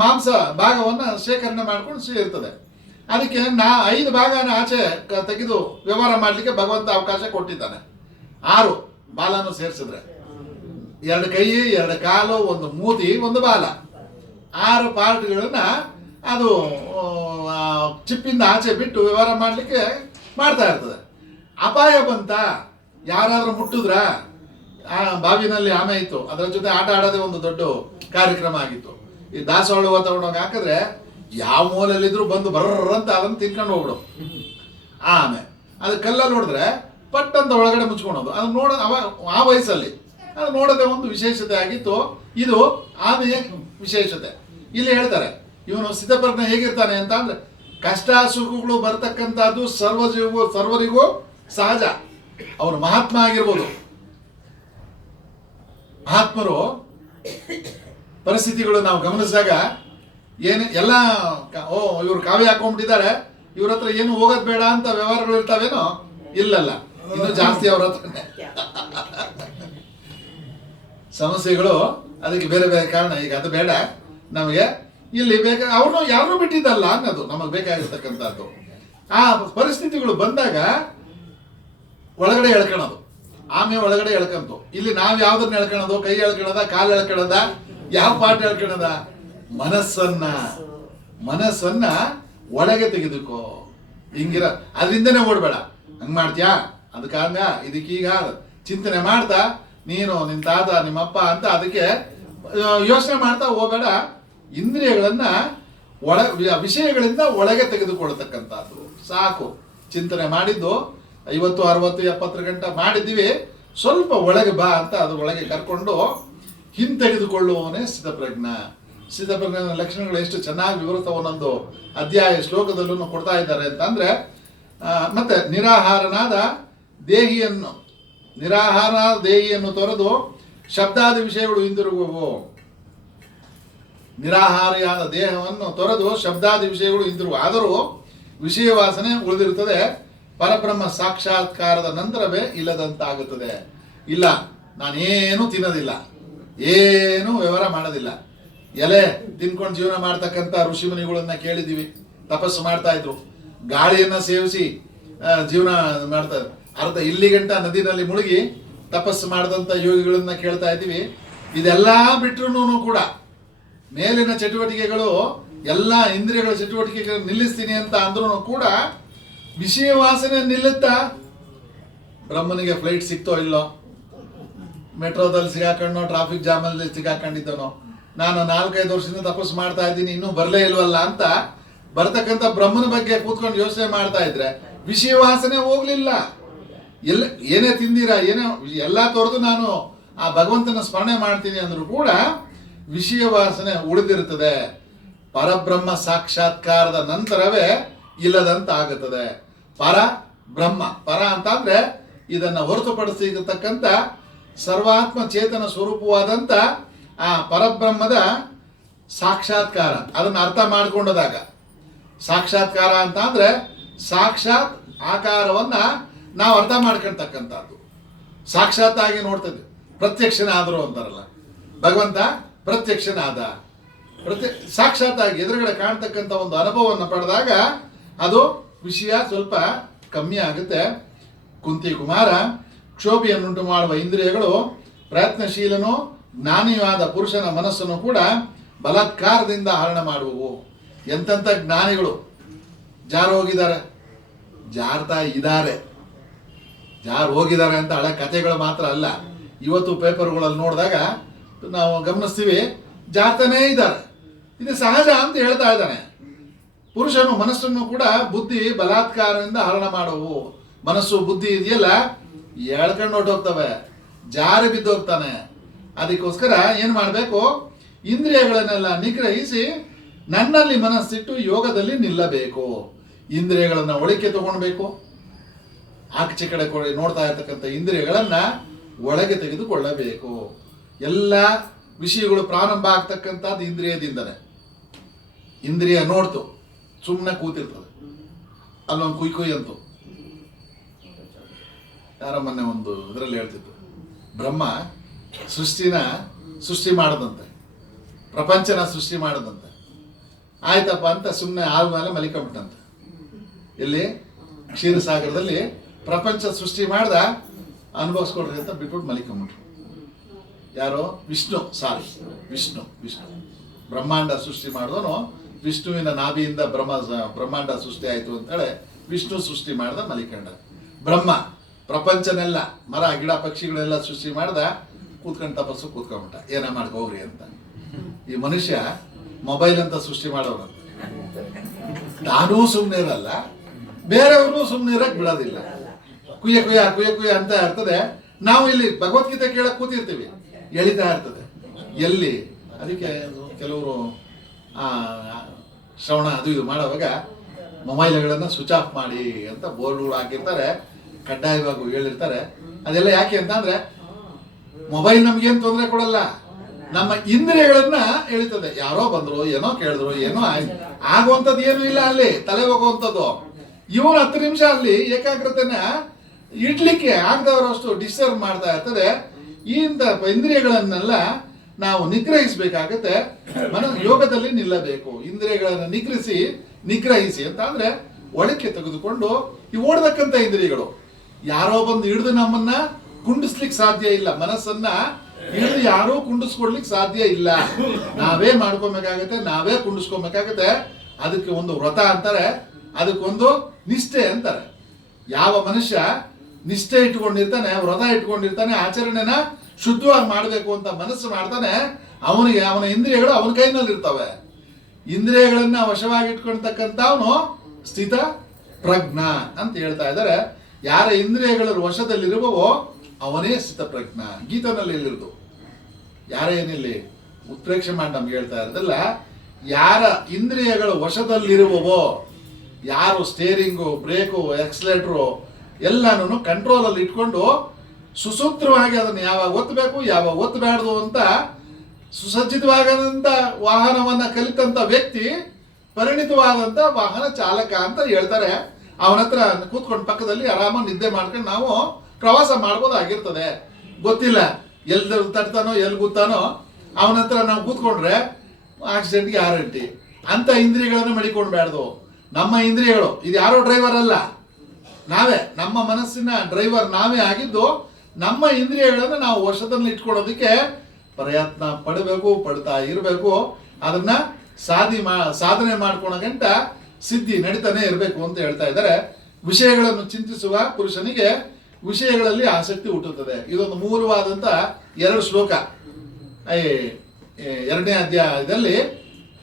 ಮಾಂಸ ಭಾಗವನ್ನು ಶೇಖರಣೆ ಮಾಡ್ಕೊಂಡು ಇರ್ತದೆ. ಅದಕ್ಕೆ 5 ಭಾಗನ ಆಚೆ ತೆಗೆದು ವ್ಯವಹಾರ ಮಾಡಲಿಕ್ಕೆ ಭಗವಂತ ಅವಕಾಶ ಕೊಟ್ಟಿದ್ದಾನೆ. 6 ಬಾಲನ್ನು ಸೇರಿಸಿದ್ರೆ 2 ಕೈ 2 ಕಾಲು 1 ಮೂತಿ 1 ಬಾಲ, 6 ಪಾರ್ಟ್ಗಳನ್ನ ಅದು ಚಿಪ್ಪಿಂದ ಆಚೆ ಬಿಟ್ಟು ವ್ಯವಹಾರ ಮಾಡಲಿಕ್ಕೆ ಮಾಡ್ತಾ ಇರ್ತದೆ. ಅಪಾಯ ಬಂತ, ಯಾರಾದ್ರೂ ಮುಟ್ಟಿದ್ರ, ಬಾವಿನಲ್ಲಿ ಆಮೆ ಇತ್ತು, ಅದರ ಜೊತೆ ಆಟ ಆಡೋದೇ ಒಂದು ದೊಡ್ಡ ಕಾರ್ಯಕ್ರಮ ಆಗಿತ್ತು. ಈ ದಾಸವಾಳ ತಗೊಂಡೋಗಿ ಹಾಕಿದ್ರೆ ಯಾವ ಮೂಲೆಯಲ್ಲಿದ್ರು ಬಂದು ಬರ್ರಂತ ಅದನ್ನು ತಿನ್ಕೊಂಡು ಹೋಗ್ಬಿಡು. ಆಮೆ ಅದು ಕಲ್ಲಲ್ಲಿ ನೋಡಿದ್ರೆ ಪಟ್ ಅಂತ ಒಳಗಡೆ ಮುಚ್ಕೊಳೋದು, ಅದು ಆ ವಯಸ್ಸಲ್ಲಿ ಅದು ನೋಡೋದೇ ಒಂದು ವಿಶೇಷತೆ ಆಗಿತ್ತು. ಇದು ಆಮೆಯ ವಿಶೇಷತೆ. ಇಲ್ಲಿ ಹೇಳ್ತಾರೆ ಇವನು ಸ್ಥಿತಪ್ರಜ್ಞ ಹೇಗಿರ್ತಾನೆ ಅಂತ ಅಂದ್ರೆ, ಕಷ್ಟ ಸುಖಗಳು ಬರ್ತಕ್ಕಂಥದ್ದು ಸರ್ವರಿಗೂ ಸಹಜ. ಅವನು ಮಹಾತ್ಮ ಆಗಿರ್ಬೋದು, ಮಹಾತ್ಮರು ಪರಿಸ್ಥಿತಿಗಳು ನಾವು ಗಮನಿಸಿದಾಗ ಏನು ಎಲ್ಲ ಇವ್ರು ಕಾವಿ ಹಾಕೊಂಡ್ಬಿಟ್ಟಿದ್ದಾರೆ, ಇವ್ರ ಹತ್ರ ಏನು ಹೋಗೋದು ಬೇಡ ಅಂತ ವ್ಯವಹಾರಗಳು ಇರ್ತಾವೇನೋ, ಇಲ್ಲಲ್ಲ, ಇನ್ನು ಜಾಸ್ತಿ ಅವ್ರ ಹತ್ರನೇ ಸಮಸ್ಯೆಗಳು. ಅದಕ್ಕೆ ಬೇರೆ ಬೇರೆ ಕಾರಣ. ಈಗ ಅದು ಬೇಡ ನಮಗೆ, ಇಲ್ಲಿ ಅವ್ರನ್ನ ಯಾರನ್ನೂ ಬಿಟ್ಟಿದ್ದಲ್ಲ ಅನ್ನೋದು ನಮಗೆ ಬೇಕಾಗಿರ್ತಕ್ಕಂಥದ್ದು. ಆ ಪರಿಸ್ಥಿತಿಗಳು ಬಂದಾಗ ಒಳಗಡೆ ಎಳ್ಕೊಳ್ಳೋದು, ಆಮೆ ಒಳಗಡೆ ಎಳ್ಕೊಂತು. ಇಲ್ಲಿ ನಾವ್ ಯಾವ್ದನ್ನ ಎಳ್ಕೊಳ್ಳೋದು, ಕೈ ಎಳ್ಕೊಳ್ಳೋದ, ಕಾಲು ಎಳ್ಕೊಳ್ಳೋದ, ಯಾವ ಪಾಠ ಎಳ್ಕೊಳ್ಳೋದ, ಮನಸ್ಸನ್ನ ಒಳಗೆ ತೆಗೆದುಕೋ. ಹಿಂಗಿರ ಅದರಿಂದನೇ ಓಡ್ಬೇಡ, ಹಂಗ್ ಮಾಡ್ತೀಯಾ ಅದಕ್ಕಾಗ ಇದಕ್ಕೀಗ ಚಿಂತನೆ ಮಾಡ್ತಾ ನೀನು ನಿನ್ ತಾತ ನಿಮ್ಮಪ್ಪ ಅಂತ ಅದಕ್ಕೆ ಯೋಚನೆ ಮಾಡ್ತಾ ಹೋಗಬೇಡ. ಇಂದ್ರಿಯಗಳನ್ನ ವಿಷಯಗಳಿಂದ ಒಳಗೆ ತೆಗೆದುಕೊಳ್ತಕ್ಕಂಥದ್ದು ಸಾಕು. ಚಿಂತನೆ ಮಾಡಿದ್ದು 50, 60, 70 ಗಂಟೆ ಮಾಡಿದ್ದೀವಿ, ಸ್ವಲ್ಪ ಒಳಗೆ ಬಾ ಅಂತ ಅದು ಒಳಗೆ ಕರ್ಕೊಂಡು ಹಿಂತೆಗೆದುಕೊಳ್ಳುವವನೇ ಸ್ಥಿತಪ್ರಜ್ಞ. ಸ್ಥಿತಪ್ರಜ್ಞನ ಲಕ್ಷಣಗಳು ಎಷ್ಟು ಚೆನ್ನಾಗಿ ವಿವೃತ ಒಂದೊಂದು ಅಧ್ಯಾಯ ಶ್ಲೋಕದಲ್ಲೂ ಕೊಡ್ತಾ ಇದ್ದಾರೆ ಅಂತಂದ್ರೆ, ಮತ್ತೆ ನಿರಾಹಾರನಾದ ದೇಹಿಯನ್ನು ತೊರೆದು ಶಬ್ದಾದಿ ವಿಷಯಗಳು ಹಿಂದಿರುಗುವು. ನಿರಾಹಾರಿಯಾದ ದೇಹವನ್ನು ತೊರೆದು ಶಬ್ದಾದಿ ವಿಷಯಗಳು ಹಿಂದಿರುವು, ಆದರೂ ವಿಷಯ ವಾಸನೆ ಉಳಿದಿರುತ್ತದೆ. ಪರಬ್ರಹ್ಮ ಸಾಕ್ಷಾತ್ಕಾರದ ನಂತರವೇ ಇಲ್ಲದಂತಾಗುತ್ತದೆ. ಇಲ್ಲ, ನಾನೇನು ತಿನ್ನೋದಿಲ್ಲ, ಏನು ವ್ಯವಹಾರ ಮಾಡೋದಿಲ್ಲ, ಎಲೆ ತಿನ್ಕೊಂಡು ಜೀವನ ಮಾಡ್ತಕ್ಕಂಥ ಋಷಿಮುನಿಗಳನ್ನ ಕೇಳಿದ್ದೀವಿ. ತಪಸ್ಸು ಮಾಡ್ತಾ ಇದ್ರು, ಗಾಳಿಯನ್ನ ಸೇವಿಸಿ ಜೀವನ ಮಾಡ್ತಾ ಇದ್ರು. ಅರ್ಧ ಇಲ್ಲಿಗಂಟ ನದಿನಲ್ಲಿ ಮುಳುಗಿ ತಪಸ್ಸು ಮಾಡಿದಂಥ ಯೋಗಿಗಳನ್ನ ಕೇಳ್ತಾ ಇದ್ದೀವಿ. ಇದೆಲ್ಲ ಬಿಟ್ಟರು ಕೂಡ ಮೇಲಿನ ಚಟುವಟಿಕೆಗಳು ಎಲ್ಲ ಇಂದ್ರಿಯಗಳ ಚಟುವಟಿಕೆಗಳು ನಿಲ್ಲಿಸ್ತೀನಿ ಅಂತ ಅಂದ್ರೂ ಕೂಡ ವಿಷಯ ವಾಸನೆ ನಿಲ್ಲುತ್ತಾ? ಬ್ರಹ್ಮನಿಗೆ ಫ್ಲೈಟ್ ಸಿಕ್ತೋ ಇಲ್ಲೋ, ಮೆಟ್ರೋದಲ್ಲಿ ಸಿಗಾಕೊಂಡೋ, ಟ್ರಾಫಿಕ್ ಜಾಮಲ್ಲಿ ಸಿಗಾಕೊಂಡಿದ್ದನೋ, ನಾನು 4-5 ವರ್ಷದಿಂದ ತಪಸ್ಸು ಮಾಡ್ತಾ ಇದ್ದೀನಿ ಇನ್ನೂ ಬರಲೇ ಇಲ್ವಲ್ಲ ಅಂತ ಬರ್ತಕ್ಕಂಥ ಬ್ರಹ್ಮನ ಬಗ್ಗೆ ಕೂತ್ಕೊಂಡು ಯೋಚನೆ ಮಾಡ್ತಾ ಇದ್ರೆ ವಿಷಯ ವಾಸನೆ ಹೋಗ್ಲಿಲ್ಲ. ಏನೇ ತಿಂದಿರಾ, ಏನೇ ಎಲ್ಲ ತೊರೆದು ನಾನು ಆ ಭಗವಂತನ ಸ್ಮರಣೆ ಮಾಡ್ತೀನಿ ಅಂದ್ರೂ ಕೂಡ ವಿಷಯ ವಾಸನೆ ಉಳಿದಿರ್ತದೆ. ಪರಬ್ರಹ್ಮ ಸಾಕ್ಷಾತ್ಕಾರದ ನಂತರವೇ ಇಲ್ಲದಂತ ಆಗುತ್ತದೆ. ಬ್ರಹ್ಮ ಪರ ಅಂತಂದ್ರೆ ಇದನ್ನ ಹೊರತುಪಡಿಸಿರ್ತಕ್ಕಂಥ ಸರ್ವಾತ್ಮ ಚೇತನ ಸ್ವರೂಪವಾದಂಥ ಆ ಪರಬ್ರಹ್ಮದ ಸಾಕ್ಷಾತ್ಕಾರ, ಅದನ್ನು ಅರ್ಥ ಮಾಡ್ಕೊಂಡದಾಗ. ಸಾಕ್ಷಾತ್ಕಾರ ಅಂತ ಅಂದ್ರೆ ಸಾಕ್ಷಾತ್ ಆಕಾರವನ್ನ ನಾವು ಅರ್ಥ ಮಾಡ್ಕೊಳ್ತಕ್ಕಂಥದ್ದು. ಸಾಕ್ಷಾತ್ ಆಗಿ ನೋಡ್ತಿದ್ವಿ, ಪ್ರತ್ಯಕ್ಷನಾದರು ಅಂತಾರಲ್ಲ, ಭಗವಂತ ಪ್ರತ್ಯಕ್ಷನಾದ. ಸಾಕ್ಷಾತ್ ಆಗಿ ಎದುರುಗಡೆ ಕಾಣ್ತಕ್ಕಂಥ ಒಂದು ಅನುಭವವನ್ನು ಪಡೆದಾಗ ಅದು ವಿಷಯ ಸ್ವಲ್ಪ ಕಮ್ಮಿ ಆಗುತ್ತೆ. ಕುಂತಿ ಕುಮಾರ, ಕ್ಷೋಭೆಯನ್ನುಂಟು ಮಾಡುವ ಇಂದ್ರಿಯಗಳು ಪ್ರಯತ್ನಶೀಲನು ಜ್ಞಾನಿಯಾದ ಪುರುಷನ ಮನಸ್ಸನ್ನು ಕೂಡ ಬಲಾತ್ಕಾರದಿಂದ ಹರಣ ಮಾಡುವವು. ಎಂತೆಂಥ ಜ್ಞಾನಿಗಳು ಹೋಗಿದ್ದಾರೆ, ಜಾರ್ತಾ ಇದ್ದಾರೆ, ಹೋಗಿದ್ದಾರೆ ಅಂತ ಹಳೆ ಕಥೆಗಳು ಮಾತ್ರ ಅಲ್ಲ. ಇವತ್ತು ಪೇಪರ್ಗಳಲ್ಲಿ ನೋಡಿದಾಗ ನಾವು ಗಮನಿಸ್ತೀವಿ, ಜಾರ್ತಾನೇ ಇದ್ದಾರೆ. ಇದು ಸಹಜ ಅಂತ ಹೇಳ್ತಾ ಇದ್ದಾನೆ. ಪುರುಷನು ಮನಸ್ಸನ್ನು ಕೂಡ ಬುದ್ಧಿ ಬಲಾತ್ಕಾರದಿಂದ ಹರಣ ಮಾಡುವು. ಮನಸ್ಸು ಬುದ್ಧಿ ಇದೆಯಲ್ಲ, ಎಳ್ಕೊಂಡು ಹೊರಟೋಗ್ತವೆ, ಜಾರಿ ಬಿದ್ದೋಗ್ತಾನೆ. ಅದಕ್ಕೋಸ್ಕರ ಏನು ಮಾಡಬೇಕು, ಇಂದ್ರಿಯಗಳನ್ನೆಲ್ಲ ನಿಗ್ರಹಿಸಿ ನನ್ನಲ್ಲಿ ಮನಸ್ಸಿಟ್ಟು ಯೋಗದಲ್ಲಿ ನಿಲ್ಲಬೇಕು. ಇಂದ್ರಿಯಗಳನ್ನು ಒಳಕ್ಕೆ ತಗೊಳ್ಬೇಕು. ಆಚೆ ಕಡೆ ನೋಡ್ತಾ ಇರ್ತಕ್ಕಂಥ ಇಂದ್ರಿಯಗಳನ್ನ ಒಳಗೆ ತೆಗೆದುಕೊಳ್ಳಬೇಕು. ಎಲ್ಲ ವಿಷಯಗಳು ಪ್ರಾರಂಭ ಆಗ್ತಕ್ಕಂಥದ್ದು ಇಂದ್ರಿಯದಿಂದನೇ. ಇಂದ್ರಿಯ ನೋಡ್ತು, ಸುಮ್ಮನೆ ಕೂತಿರ್ತದೆ, ಅಲ್ಲೊಂದು ಕುಯ್ ಅಂತು. ಯಾರ ಮೊನ್ನೆ ಒಂದು ಇದರಲ್ಲಿ ಹೇಳ್ತಿತ್ತು, ಬ್ರಹ್ಮ ಸೃಷ್ಟಿ ಮಾಡದಂತೆ, ಪ್ರಪಂಚನ ಸೃಷ್ಟಿ ಮಾಡದಂತೆ. ಆಯ್ತಪ್ಪ ಅಂತ ಸುಮ್ಮನೆ ಆದ್ಮೇಲೆ ಮಲಿಕೊಂಬಿಟ್ಟಂತೆ. ಇಲ್ಲಿ ಕ್ಷೀರಸಾಗರದಲ್ಲಿ ಪ್ರಪಂಚ ಸೃಷ್ಟಿ ಮಾಡ್ದ, ಅನುಭವಿಸ್ಕೊಡ್ರಿ ಅಂತ ಬಿಟ್ಬಿಟ್ಟು ಮಲಿಕೊಂಬಿಟ್ರು. ಯಾರೋ ವಿಷ್ಣು ಬ್ರಹ್ಮಾಂಡ ಸೃಷ್ಟಿ ಮಾಡಿದವನು, ವಿಷ್ಣುವಿನ ನಾಭಿಯಿಂದ ಬ್ರಹ್ಮಾಂಡ ಸೃಷ್ಟಿ ಆಯಿತು ಅಂತೇಳಿ ವಿಷ್ಣು ಸೃಷ್ಟಿ ಮಾಡ್ದ, ಮಲಿಕಂಡ. ಬ್ರಹ್ಮ ಪ್ರಪಂಚನೆಲ್ಲ ಮರ ಗಿಡ ಪಕ್ಷಿಗಳೆಲ್ಲ ಸೃಷ್ಟಿ ಮಾಡ್ದ, ಕೂತ್ಕೊಂಡು ತಪಸ್ಸು ಕೂತ್ಕೊಂಡ್ಬಿಟ್ಟ, ಏನ ಮಾಡ್ಕೋಗ್ರಿ ಅಂತ. ಈ ಮನುಷ್ಯ ಮೊಬೈಲ್ ಅಂತ ಸೃಷ್ಟಿ ಮಾಡೋರಂತ. ನಾನೂ ಸುಮ್ಮನೆ ಇರಲ್ಲ, ಬೇರೆಯವ್ರನ್ನೂ ಸುಮ್ಮನೆ ಇರಕ್ ಬಿಡೋದಿಲ್ಲ. ಕುಯ್ಯ ಅಂತ ಇರ್ತದೆ. ನಾವು ಇಲ್ಲಿ ಭಗವದ್ಗೀತೆ ಕೇಳಕ್ ಕೂತಿರ್ತೀವಿ, ಎಳಿತಾ ಇರ್ತದೆ. ಎಲ್ಲಿ ಅದಕ್ಕೆ ಕೆಲವರು ಶ್ರವಣ ಅದು ಇದು ಮಾಡೋವಾಗ ಮೊಬೈಲ್ಗಳನ್ನು ಸ್ವಿಚ್ ಆಫ್ ಮಾಡಿ ಅಂತ ಬೋರ್ಡ್ಗಳು ಹಾಕಿರ್ತಾರೆ, ಕಡ್ಡಾಯವಾಗಿ ಹೇಳಿರ್ತಾರೆ. ಅದೆಲ್ಲ ಯಾಕೆ ಅಂತ ಅಂದ್ರೆ, ಮೊಬೈಲ್ ನಮ್ಗೇನು ತೊಂದರೆ ಕೊಡಲ್ಲ, ನಮ್ಮ ಇಂದ್ರಿಯಗಳನ್ನ ಎಳಿತದೆ. ಯಾರೋ ಬಂದ್ರು, ಏನೋ ಕೇಳಿದ್ರು, ಏನೋ ಆಗುವಂಥದ್ದು ಏನೂ ಇಲ್ಲ, ಅಲ್ಲಿ ತಲೆ ಹೋಗುವಂಥದ್ದು. ಇವರು 10 ನಿಮಿಷ ಅಲ್ಲಿ ಏಕಾಗ್ರತೆನ ಇಡ್ಲಿಕ್ಕೆ ಆಗದವರಷ್ಟು ಡಿಸ್ಟರ್ಬ್ ಮಾಡ್ತಾ ಇರ್ತದೆ. ಇಂಥ ಇಂದ್ರಿಯಗಳನ್ನೆಲ್ಲ ನಾವು ನಿಗ್ರಹಿಸಬೇಕಾಗತ್ತೆ. ಯೋಗದಲ್ಲಿ ನಿಲ್ಲಬೇಕು. ಇಂದ್ರಿಯಗಳನ್ನು ನಿಗ್ರಹಿಸಿ ಅಂತ ಅಂದ್ರೆ ಒಳಕ್ಕೆ ತೆಗೆದುಕೊಂಡು ಈ ಓಡತಕ್ಕಂಥ ಇಂದ್ರಿಯಗಳು ಯಾರೋ ಬಂದು ಹಿಡಿದು ನಮ್ಮನ್ನ ಕುಂಡಿಸ್ಲಿಕ್ಕೆ ಸಾಧ್ಯ ಇಲ್ಲ. ಮನಸ್ಸನ್ನ ಹಿಡಿದು ಯಾರೂ ಕುಂಡಿಸ್ಕೊಡ್ಲಿಕ್ಕೆ ಸಾಧ್ಯ ಇಲ್ಲ. ನಾವೇ ಮಾಡ್ಕೊಬೇಕಾಗತ್ತೆ, ನಾವೇ ಕುಂಡಿಸ್ಕೊಬೇಕಾಗತ್ತೆ. ಅದಕ್ಕೆ ಒಂದು ವ್ರತ ಅಂತಾರೆ, ಅದಕ್ಕೊಂದು ನಿಷ್ಠೆ ಅಂತಾರೆ. ಯಾವ ಮನುಷ್ಯ ನಿಷ್ಠೆ ಇಟ್ಕೊಂಡಿರ್ತಾನೆ, ವ್ರತ ಇಟ್ಕೊಂಡಿರ್ತಾನೆ, ಆಚರಣೆನ ಶುದ್ಧವಾಗಿ ಮಾಡಬೇಕು ಅಂತ ಮನಸ್ಸು ಮಾಡ್ತಾನೆ, ಅವನಿಗೆ ಅವನ ಇಂದ್ರಿಯಗಳು ಅವನ ಕೈನಲ್ಲಿ ಇರ್ತವೆ. ಇಂದ್ರಿಯಗಳನ್ನ ವಶವಾಗಿ ಇಟ್ಕೊಳ್ತಕ್ಕಂಥ ಅವನು ಸ್ಥಿತ ಪ್ರಜ್ಞ ಅಂತ ಹೇಳ್ತಾ ಇದ್ದಾರೆ. ಯಾರ ಇಂದ್ರಿಯಗಳ ವಶದಲ್ಲಿರುವವೋ ಅವನೇ ಸ್ಥಿತ ಪ್ರಜ್ಞ. ಗೀತನಲ್ಲಿ ಎಲ್ಲಿರುವುದು, ಯಾರೇನಿಲ್ಲಿ ಉತ್ಪ್ರೇಕ್ಷೆ ಮಾಡಿ ನಮ್ಗೆ ಹೇಳ್ತಾ ಇರೋದಲ್ಲ, ಯಾರ ಇಂದ್ರಿಯಗಳ ವಶದಲ್ಲಿರುವವೋ, ಯಾರು ಸ್ಟೇರಿಂಗು, ಬ್ರೇಕು, ಎಕ್ಸಲೇಟ್ರು ಎಲ್ಲಾನು ಕಂಟ್ರೋಲಲ್ಲಿ ಇಟ್ಕೊಂಡು ಸುಸೂತ್ರವಾಗಿ ಅದನ್ನು ಯಾವಾಗ ಒತ್ತಬೇಕು ಯಾವಾಗ ಒತ್ತಬಾರ್ದು ಅಂತ ಸುಸಜ್ಜಿತವಾದಂಥ ವಾಹನವನ್ನ ಕಲಿತಂತ ವ್ಯಕ್ತಿ ಪರಿಣಿತವಾದಂಥ ವಾಹನ ಚಾಲಕ ಅಂತ ಹೇಳ್ತಾರೆ. ಅವನ ಹತ್ರ ಕೂತ್ಕೊಂಡು ಪಕ್ಕದಲ್ಲಿ ಆರಾಮಾಗಿ ನಿದ್ದೆ ಮಾಡ್ಕೊಂಡು ನಾವು ಪ್ರವಾಸ ಮಾಡ್ಬೋದಾಗಿರ್ತದೆ. ಗೊತ್ತಿಲ್ಲ ಎಲ್ಲಿ ತಟ್ತಾನೋ ಎಲ್ಲಿ ಕೂತಾನೋ, ಅವನ ಹತ್ರ ನಾವು ಕೂತ್ಕೊಂಡ್ರೆ ಆಕ್ಸಿಡೆಂಟ್ಗೆ ಗ್ಯಾರಂಟಿ. ಅಂತ ಇಂದ್ರಿಯಗಳನ್ನು ಮಡಿಕೊಂಡ್ಬಾರ್ದು. ನಮ್ಮ ಇಂದ್ರಿಯಗಳು, ಇದು ಯಾರೋ ಡ್ರೈವರ್ ಅಲ್ಲ, ನಾವೇ ನಮ್ಮ ಮನಸ್ಸಿನ ಡ್ರೈವರ್ ನಾವೇ ಆಗಿದ್ದು. ನಮ್ಮ ಇಂದ್ರಿಯಗಳನ್ನು ನಾವು ವಶದಲ್ಲಿ ಇಟ್ಕೊಳ್ಳೋದಕ್ಕೆ ಪ್ರಯತ್ನ ಪಡ್ತಾ ಇರಬೇಕು. ಅದನ್ನ ಸಾಧನೆ ಮಾಡ್ಕೊಳೋ ಗಂಟ ಸಿದ್ಧಿ ನಡೀತಾನೆ ಇರಬೇಕು ಅಂತ ಹೇಳ್ತಾ ಇದ್ದಾರೆ. ವಿಷಯಗಳನ್ನು ಚಿಂತಿಸುವ ಪುರುಷನಿಗೆ ವಿಷಯಗಳಲ್ಲಿ ಆಸಕ್ತಿ ಹುಟ್ಟುತ್ತದೆ. ಇದೊಂದು ಮೂಲವಾದಂಥ 2 ಶ್ಲೋಕ 2ನೇ ಅಧ್ಯಾಯದಲ್ಲಿ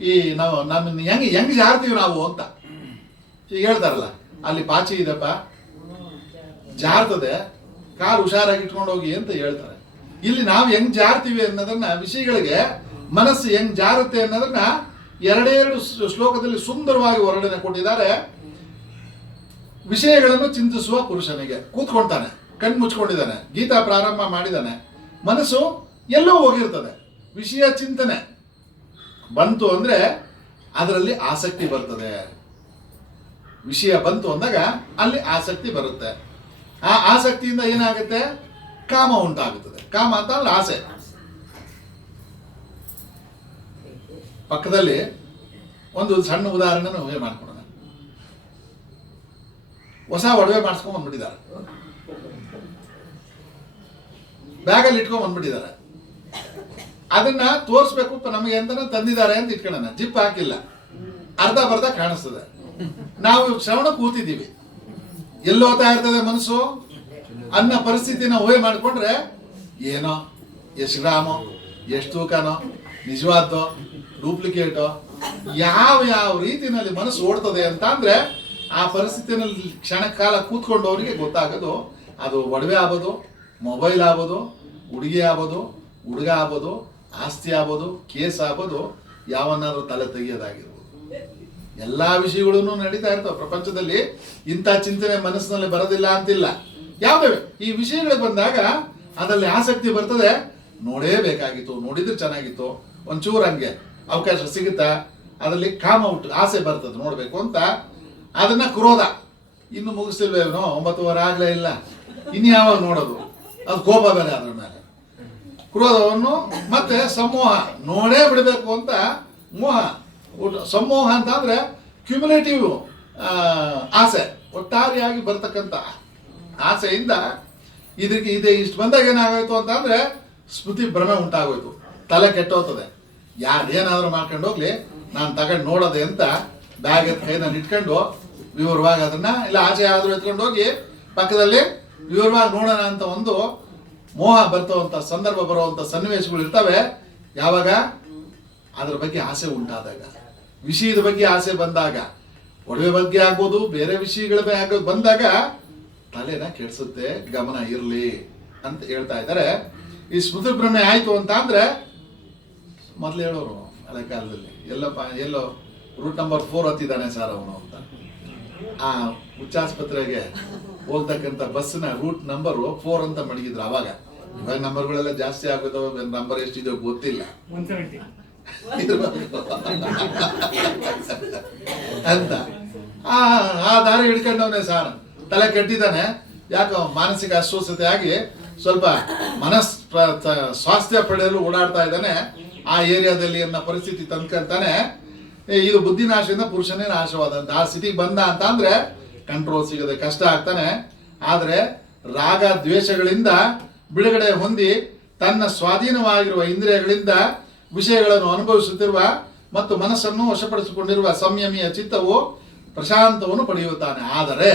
ಈ ನಾವು ನಮ್ಮನ್ನ ಹೆಂಗ್ ಜಾರ್ತೀವಿ ನಾವು ಅಂತ ಈಗ ಹೇಳ್ತಾರಲ್ಲ, ಅಲ್ಲಿ ಪಾಚಿ ಇದೆಪ್ಪ, ಜಾರ್ತದೆ, ಕಾಲು ಹುಷಾರಾಗಿ ಇಟ್ಕೊಂಡು ಹೋಗಿ ಅಂತ ಹೇಳ್ತಾರೆ. ಇಲ್ಲಿ ನಾವು ಹೆಂಗ್ ಜಾರ್ತೀವಿ ಅನ್ನೋದನ್ನ, ವಿಷಯಗಳಿಗೆ ಮನಸ್ಸು ಹೆಂಗ್ ಜಾರುತ್ತೆ ಅನ್ನೋದನ್ನ ಎರಡೆರಡು ಶ್ಲೋಕದಲ್ಲಿ ಸುಂದರವಾಗಿ ವರ್ಣನೆ ಕೊಟ್ಟಿದ್ದಾರೆ. ವಿಷಯಗಳನ್ನು ಚಿಂತಿಸುವ ಪುರುಷನಿಗೆ ಕೂತ್ಕೊಳ್ತಾನೆ, ಕಣ್ಣು ಮುಚ್ಕೊಂಡಿದ್ದಾನೆ, ಗೀತಾ ಪ್ರಾರಂಭ ಮಾಡಿದ್ದಾನೆ, ಮನಸ್ಸು ಎಲ್ಲೋ ಹೋಗಿರ್ತದೆ. ವಿಷಯ ಚಿಂತನೆ ಬಂತು ಅಂದ್ರೆ ಅದರಲ್ಲಿ ಆಸಕ್ತಿ ಬರ್ತದೆ. ವಿಷಯ ಬಂತು ಅಂದಾಗ ಅಲ್ಲಿ ಆಸಕ್ತಿ ಬರುತ್ತೆ. ಆ ಆಸಕ್ತಿಯಿಂದ ಏನಾಗುತ್ತೆ? ಕಾಮ ಉಂಟಾಗುತ್ತದೆ. ಕಾಮ ಅಂತ ಅಂದ್ರೆ ಆಸೆ. ಪಕ್ಕದಲ್ಲಿ ಒಂದು ಸಣ್ಣ ಉದಾಹರಣೆ ಊಹೆ ಮಾಡ್ಕೊಡೋಣ. ಹೊಸ ಒಡವೆ ಮಾಡಿಸ್ಕೊಂಡ್ ಬಂದ್ಬಿಟ್ಟಿದ್ದಾರೆ, ಬ್ಯಾಗಲ್ಲಿ ಇಟ್ಕೊಂಡ್ ಬಂದ್ಬಿಟ್ಟಿದ್ದಾರೆ. ಅದನ್ನ ತೋರಿಸ್ಬೇಕು ನಮಗೆ ಅಂತಾನೆ ತಂದಿದ್ದಾರೆ ಅಂತ ಇಟ್ಕೊಳ್ಳೋಣ. ಜಿಪ್ ಹಾಕಿಲ್ಲ, ಅರ್ಧ ಬರ್ಧ ಕಾಣಿಸ್ತದೆ. ನಾವು ಶ್ರವಣ ಕೂತಿದ್ದೀವಿ, ಎಲ್ಲಿ ಹೋಗ್ತಾ ಇರ್ತದೆ ಮನಸ್ಸು ಅನ್ನೋ ಪರಿಸ್ಥಿತಿನ ಊಹೆ ಮಾಡಿಕೊಂಡ್ರೆ ಏನೋ, ಎಷ್ಟು ಗ್ರಾಮೋ, ಎಷ್ಟು ತೂಕನೋ, ನಿಜವಾದ್ದೋ, ಡೂಪ್ಲಿಕೇಟೋ, ಯಾವ ರೀತಿಯಲ್ಲಿ ಮನಸ್ಸು ಓಡ್ತದೆ ಅಂತ ಅಂದ್ರೆ ಆ ಪರಿಸ್ಥಿತಿನಲ್ಲಿ ಕ್ಷಣ ಕಾಲ ಕೂತ್ಕೊಂಡವರಿಗೆ ಗೊತ್ತಾಗೋದು. ಅದು ಒಡವೆ ಆಗ್ಬೋದು, ಮೊಬೈಲ್ ಆಗ್ಬೋದು, ಹುಡುಗಿ ಆಗ್ಬೋದು, ಹುಡುಗ ಆಗ್ಬೋದು, ಆಸ್ತಿ ಆಗ್ಬೋದು, ಕೇಸ್ ಆಗ್ಬೋದು, ಯಾವನ್ನಾದ್ರೂ ತಲೆ ತೆಗೆಯೋದಾಗಿರ್ಬೋದು. ಎಲ್ಲಾ ವಿಷಯಗಳೂ ನಡೀತಾ ಇರ್ತವೆ ಪ್ರಪಂಚದಲ್ಲಿ. ಇಂಥ ಚಿಂತನೆ ಮನಸ್ಸಿನಲ್ಲಿ ಬರೋದಿಲ್ಲ ಅಂತಿಲ್ಲ. ಯಾವ್ದೇ ಈ ವಿಷಯಗಳಿಗೆ ಬಂದಾಗ ಅದರಲ್ಲಿ ಆಸಕ್ತಿ ಬರ್ತದೆ. ನೋಡೇಬೇಕಾಗಿತ್ತು, ನೋಡಿದ್ರೆ ಚೆನ್ನಾಗಿತ್ತು, ಒಂಚೂರು ಹಂಗೆ ಅವಕಾಶ ಸಿಗುತ್ತಾ, ಅದರಲ್ಲಿ ಕಾಮ ಹುಟ್ಟು ಆಸೆ ಬರ್ತದೆ ನೋಡ್ಬೇಕು ಅಂತ. ಅದನ್ನ ಕ್ರೋಧ, ಇನ್ನು ಮುಗಿಸ್ತಿಲ್ವೇನೋ, 9:15 ಆಗ್ಲೇ ಇಲ್ಲ, ಇನ್ಯಾವಾಗ ನೋಡೋದು, ಅದು ಕೋಪ ಬೇರೆ ಅದ್ರ ಮೇಲೆ. ಕ್ರೋಧವನ್ನು ಮತ್ತೆ ಸಮೂಹ, ನೋಡೇ ಬಿಡಬೇಕು ಅಂತ ಮೋಹ. ಸಮೂಹ ಅಂತ ಅಂದ್ರೆ ಕ್ಯುಮುಲೇಟಿವ್ ಆಸೆ, ಒಟ್ಟಾರೆಯಾಗಿ ಬರ್ತಕ್ಕಂಥ ಆಸೆಯಿಂದ ಇದೆ ಇಷ್ಟು ಬಂದಾಗ ಏನಾಗೋಯ್ತು ಅಂತ ಅಂದ್ರೆ ಸ್ಮೃತಿ ಭ್ರಮೆ ಉಂಟಾಗೋಯ್ತು, ತಲೆ ಕೆಟ್ಟೋಗ್ತದೆ. ಯಾರೇನಾದ್ರೂ ಮಾಡ್ಕೊಂಡು ಹೋಗ್ಲಿ, ನಾನು ತಗೊಂಡು ನೋಡೋದೆ ಅಂತ ಬ್ಯಾಗ್ ಕೈನಲ್ಲಿ ಇಟ್ಕೊಂಡು ವಿವರವಾಗಿ ಅದನ್ನ, ಇಲ್ಲ ಆಚೆ ಆದ್ರೂ ಎತ್ಕೊಂಡು ಹೋಗಿ ಪಕ್ಕದಲ್ಲಿ ವಿವರವಾಗಿ ನೋಡೋಣ ಅಂತ ಒಂದು ಮೋಹ ಬರ್ತವಂತ ಸಂದರ್ಭ, ಬರುವಂತ ಸನ್ನಿವೇಶಗಳು ಇರ್ತವೆ. ಯಾವಾಗ ಅದ್ರ ಬಗ್ಗೆ ಆಸೆ ಉಂಟಾದಾಗ, ವಿಷಯದ ಬಗ್ಗೆ ಆಸೆ ಬಂದಾಗ, ಒಡವೆ ಬಗ್ಗೆ ಆಗ್ಬೋದು, ಬೇರೆ ವಿಷಯಗಳ ಬಗ್ಗೆ ಬಂದಾಗ ತಲೆನ ಕೆಡಿಸುತ್ತೆ. ಗಮನ ಇರಲಿ ಅಂತ ಹೇಳ್ತಾ ಇದ್ದಾರೆ. ಈ ಸ್ಮೃತಿ ಭ್ರಮೆ ಆಯ್ತು ಅಂತ ಅಂದ್ರೆ ಮೊದಲು ಹೇಳೋರು ಹಳೆ ಕಾಲದಲ್ಲಿ, ಎಲ್ಲೋ ರೂಟ್ ನಂಬರ್ 4 ಹತ್ತಿದ್ದಾನೆ ಸರ್ ಅವನು ಅಂತ. ಆ ಹುಚ್ಚಾಸ್ಪತ್ರೆಗೆ ಹೋಗ್ತಕ್ಕಂಥ ಬಸ್ನ ರೂಟ್ ನಂಬರ್ 4 ಅಂತ ಮಡಗಿದ್ರು ಅವಾಗ. ಇವಾಗ ನಂಬರ್ಗಳೆಲ್ಲ ಜಾಸ್ತಿ ಆಗೋದು, ನಂಬರ್ ಎಷ್ಟಿದೆಯೋ ಗೊತ್ತಿಲ್ಲ ಅಂತ. ಆ ದಾರಿ ಹಿಡ್ಕೊಂಡವನೇ ಸಾರ್, ತಲೆ ಕೆಟ್ಟಿದ್ದಾನೆ, ಯಾಕೋ ಮಾನಸಿಕ ಅಸ್ವಸ್ಥತೆ ಆಗಿ ಸ್ವಲ್ಪ ಸ್ವಾಸ್ಥ್ಯ ಪಡೆಯಲು ಓಡಾಡ್ತಾ ಇದ್ದಾನೆ ಆ ಏರಿಯಾದಲ್ಲಿ ಅನ್ನೋ ಪರಿಸ್ಥಿತಿ ತಂದ್ಕೊಂತಾನೆ. ಇದು ಬುದ್ಧಿನಾಶದಿಂದ ಪುರುಷನೇ ನಾಶವಾದಂತ ಆ ಸ್ಥಿತಿಗೆ ಬಂದ ಅಂತ ಅಂದ್ರೆ ಕಂಟ್ರೋಲ್ ಸಿಗದೆ ಕಷ್ಟ ಆಗ್ತಾನೆ. ಆದ್ರೆ ರಾಗ ದ್ವೇಷಗಳಿಂದ ಬಿಡುಗಡೆ ಹೊಂದಿ ತನ್ನ ಸ್ವಾಧೀನವಾಗಿರುವ ಇಂದ್ರಿಯಗಳಿಂದ ವಿಷಯಗಳನ್ನು ಅನುಭವಿಸುತ್ತಿರುವ ಮತ್ತು ಮನಸ್ಸನ್ನು ವಶಪಡಿಸಿಕೊಂಡಿರುವ ಸಂಯಮಿಯ ಚಿತ್ತವು ಪ್ರಶಾಂತವನ್ನು ಪಡೆಯುತ್ತಾನೆ. ಆದರೆ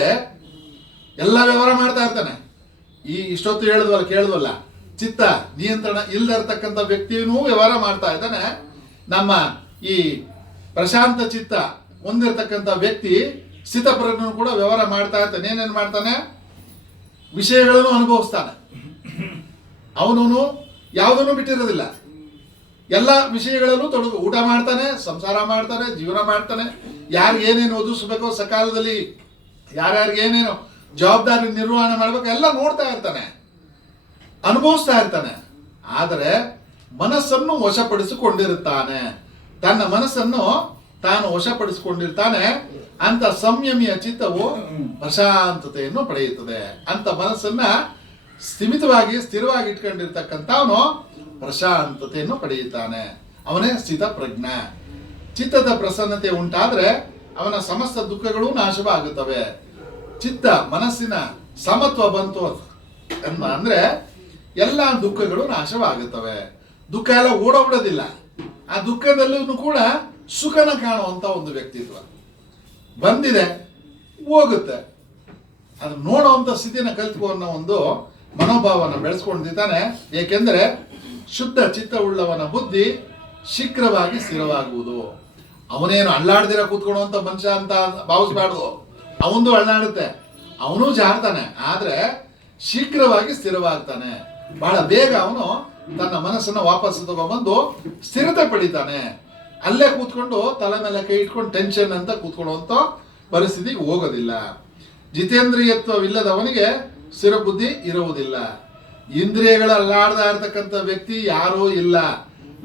ಎಲ್ಲ ವ್ಯವಹಾರ ಮಾಡ್ತಾ ಇರ್ತಾನೆ. ಇಷ್ಟೊತ್ತು ಕೇಳಿದ್ವಲ್ಲ, ಚಿತ್ತ ನಿಯಂತ್ರಣ ಇಲ್ಲದಿರ್ತಕ್ಕಂಥ ವ್ಯಕ್ತಿಯೂ ವ್ಯವಹಾರ ಮಾಡ್ತಾ ಇದ್ದಾನೆ. ನಮ್ಮ ಈ ಪ್ರಶಾಂತ ಚಿತ್ತ ಹೊಂದಿರತಕ್ಕಂಥ ವ್ಯಕ್ತಿ ಸ್ಥಿತಪ್ರಜ್ಞನು ಕೂಡ ವ್ಯವಹಾರ ಮಾಡ್ತಾ ಇರ್ತಾನೆ. ಏನೇನು ಮಾಡ್ತಾನೆ? ವಿಷಯಗಳನ್ನು ಅನುಭವಿಸ್ತಾನೆ. ಅವನು ಯಾವುದನ್ನು ಬಿಟ್ಟಿರೋದಿಲ್ಲ. ಎಲ್ಲ ವಿಷಯಗಳಲ್ಲೂ ತೊಡಗು. ಊಟ ಮಾಡ್ತಾನೆ, ಸಂಸಾರ ಮಾಡ್ತಾನೆ, ಜೀವನ ಮಾಡ್ತಾನೆ, ಯಾರಿಗೆ ಏನೇನು ಒದಗಿಸ್ಬೇಕೋ ಸಕಾಲದಲ್ಲಿ, ಯಾರ್ಯಾರಿಗೆ ಏನೇನು ಜವಾಬ್ದಾರಿ ನಿರ್ವಹಣೆ ಮಾಡ್ಬೇಕು ಎಲ್ಲ ನೋಡ್ತಾ ಇರ್ತಾನೆ, ಅನುಭವಿಸ್ತಾ ಇರ್ತಾನೆ. ಆದರೆ ಮನಸ್ಸನ್ನು ವಶಪಡಿಸಿಕೊಂಡಿರುತ್ತಾನೆ. ತನ್ನ ಮನಸ್ಸನ್ನು ತಾನು ವಶಪಡಿಸಿಕೊಂಡಿರ್ತಾನೆ. ಅಂತ ಸಂಯಮಿಯ ಚಿತ್ತವು ಪ್ರಶಾಂತತೆಯನ್ನು ಪಡೆಯುತ್ತದೆ. ಅಂತ ಮನಸ್ಸನ್ನ ಸ್ಥಿರವಾಗಿ ಇಟ್ಕೊಂಡಿರ್ತಕ್ಕಂಥವನು ಪ್ರಶಾಂತತೆಯನ್ನು ಪಡೆಯುತ್ತಾನೆ. ಅವನೇ ಸ್ಥಿತ ಪ್ರಜ್ಞ. ಚಿತ್ತದ ಪ್ರಸನ್ನತೆ ಉಂಟಾದ್ರೆ ಅವನ ಸಮಸ್ತ ದುಃಖಗಳು ನಾಶವಾಗುತ್ತವೆ. ಚಿತ್ತ ಮನಸ್ಸಿನ ಸಮತ್ವ ಬಂತು ಅಂದ್ರೆ ಎಲ್ಲ ದುಃಖಗಳು ನಾಶವಾಗುತ್ತವೆ. ದುಃಖ ಎಲ್ಲ ಓಡೋಬಿಡೋದಿಲ್ಲ. ಆ ದುಃಖದಲ್ಲೂ ಕೂಡ ಸುಖನ ಕಾಣುವಂತ ಒಂದು ವ್ಯಕ್ತಿತ್ವ ಬಂದಿದೆ, ಹೋಗುತ್ತೆ. ಅದು ನೋಡುವಂತ ಸ್ಥಿತಿನ ಕಲ್ತ್ಕೊ ಅನ್ನೋ ಒಂದು ಮನೋಭಾವನ ಬೆಳೆಸ್ಕೊಂಡಿದ್ದಾನೆ. ಏಕೆಂದರೆ ಶುದ್ಧ ಚಿತ್ತವುಳ್ಳವನ ಬುದ್ಧಿ ಶೀಘ್ರವಾಗಿ ಸ್ಥಿರವಾಗುವುದು. ಅವನೇನು ಅಲ್ಲಾಡ್ದಿರ ಕೂತ್ಕೊಳ್ಳುವಂತ ಮನುಷ್ಯ ಅಂತ ಭಾವಿಸ್ಬಾರ್ದು. ಅವಂದು ಅಳ್ಳಾಡುತ್ತೆ, ಅವನು ಜಾರ್ತಾನೆ, ಆದ್ರೆ ಶೀಘ್ರವಾಗಿ ಸ್ಥಿರವಾಗ್ತಾನೆ. ಬಹಳ ಬೇಗ ಅವನು ತನ್ನ ಮನಸ್ಸನ್ನು ವಾಪಸ್ ತಗೊಂಡ್ಬಂದು ಸ್ಥಿರತೆ ಪಡಿತಾನೆ. ಅಲ್ಲೇ ಕೂತ್ಕೊಂಡು ತಲೆ ಮೇಲೆ ಕೈ ಇಟ್ಕೊಂಡು ಟೆನ್ಷನ್ ಅಂತ ಕೂತ್ಕೊಳ್ಳುವಂತ ಪರಿಸ್ಥಿತಿಗೆ ಹೋಗೋದಿಲ್ಲ. ಜಿತೇಂದ್ರಿಯತ್ವವಿಲ್ಲದವನಿಗೆ ಸ್ಥಿರ ಬುದ್ಧಿ ಇರುವುದಿಲ್ಲ. ಇಂದ್ರಿಯಗಳ ಅಲ್ಲಾಡ್ದ ಇರ್ತಕ್ಕಂಥ ವ್ಯಕ್ತಿ ಯಾರೂ ಇಲ್ಲ.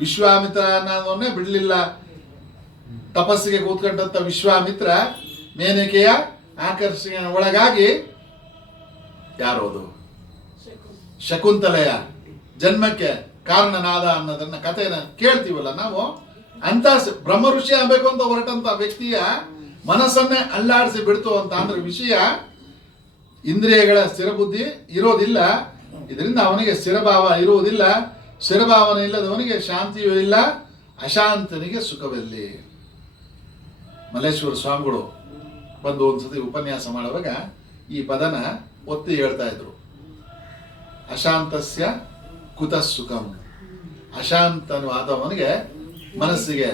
ವಿಶ್ವಾಮಿತ್ರ ಅನ್ನೋದನ್ನೇ ಬಿಡ್ಲಿಲ್ಲ. ತಪಸ್ಸಿಗೆ ಕೂತ್ಕೊಂಡಂತ ವಿಶ್ವಾಮಿತ್ರ ಮೇನಕೆಯ ಆಕರ್ಷಣೆ ಒಳಗಾಗಿ ಯಾರೋದು ಶಕುಂತಲೆಯ ಜನ್ಮಕ್ಕೆ ಕಾರಣನಾದ ಅನ್ನೋದನ್ನ ಕಥೆನ ಕೇಳ್ತೀವಲ್ಲ ನಾವು. ಅಂತ ಬ್ರಹ್ಮ ಋಷಿ ಆಗ್ಬೇಕು ಅಂತ ಹೊರಟಂತ ವ್ಯಕ್ತಿಯ ಮನಸ್ಸನ್ನೇ ಅಲ್ಲಾಡಿಸಿ ಬಿಡ್ತು ಅಂತ ಅಂದ್ರೆ ವಿಷಯ ಇಂದ್ರಿಯಗಳ ಸ್ಥಿರ ಬುದ್ಧಿ ಇರೋದಿಲ್ಲ. ಇದರಿಂದ ಅವನಿಗೆ ಸ್ಥಿರಭಾವ ಇರುವುದಿಲ್ಲ. ಸ್ಥಿರಭಾವನೆ ಇಲ್ಲದವನಿಗೆ ಶಾಂತಿಯೂ ಇಲ್ಲ, ಅಶಾಂತನಿಗೆ ಸುಖವೆಲ್ಲಿ. ಮಲ್ಲೇಶ್ವರ ಸ್ವಾಮಿಗಳು ಬಂದು ಒಂದ್ಸತಿ ಉಪನ್ಯಾಸ ಮಾಡುವಾಗ ಈ ಪದನ ಒತ್ತಿ ಹೇಳ್ತಾ ಇದ್ರು. ಅಶಾಂತಸ್ಯ ಕುತಃ ಸುಖಂ. ಅಶಾಂತವಾದವನಿಗೆ ಮನಸ್ಸಿಗೆ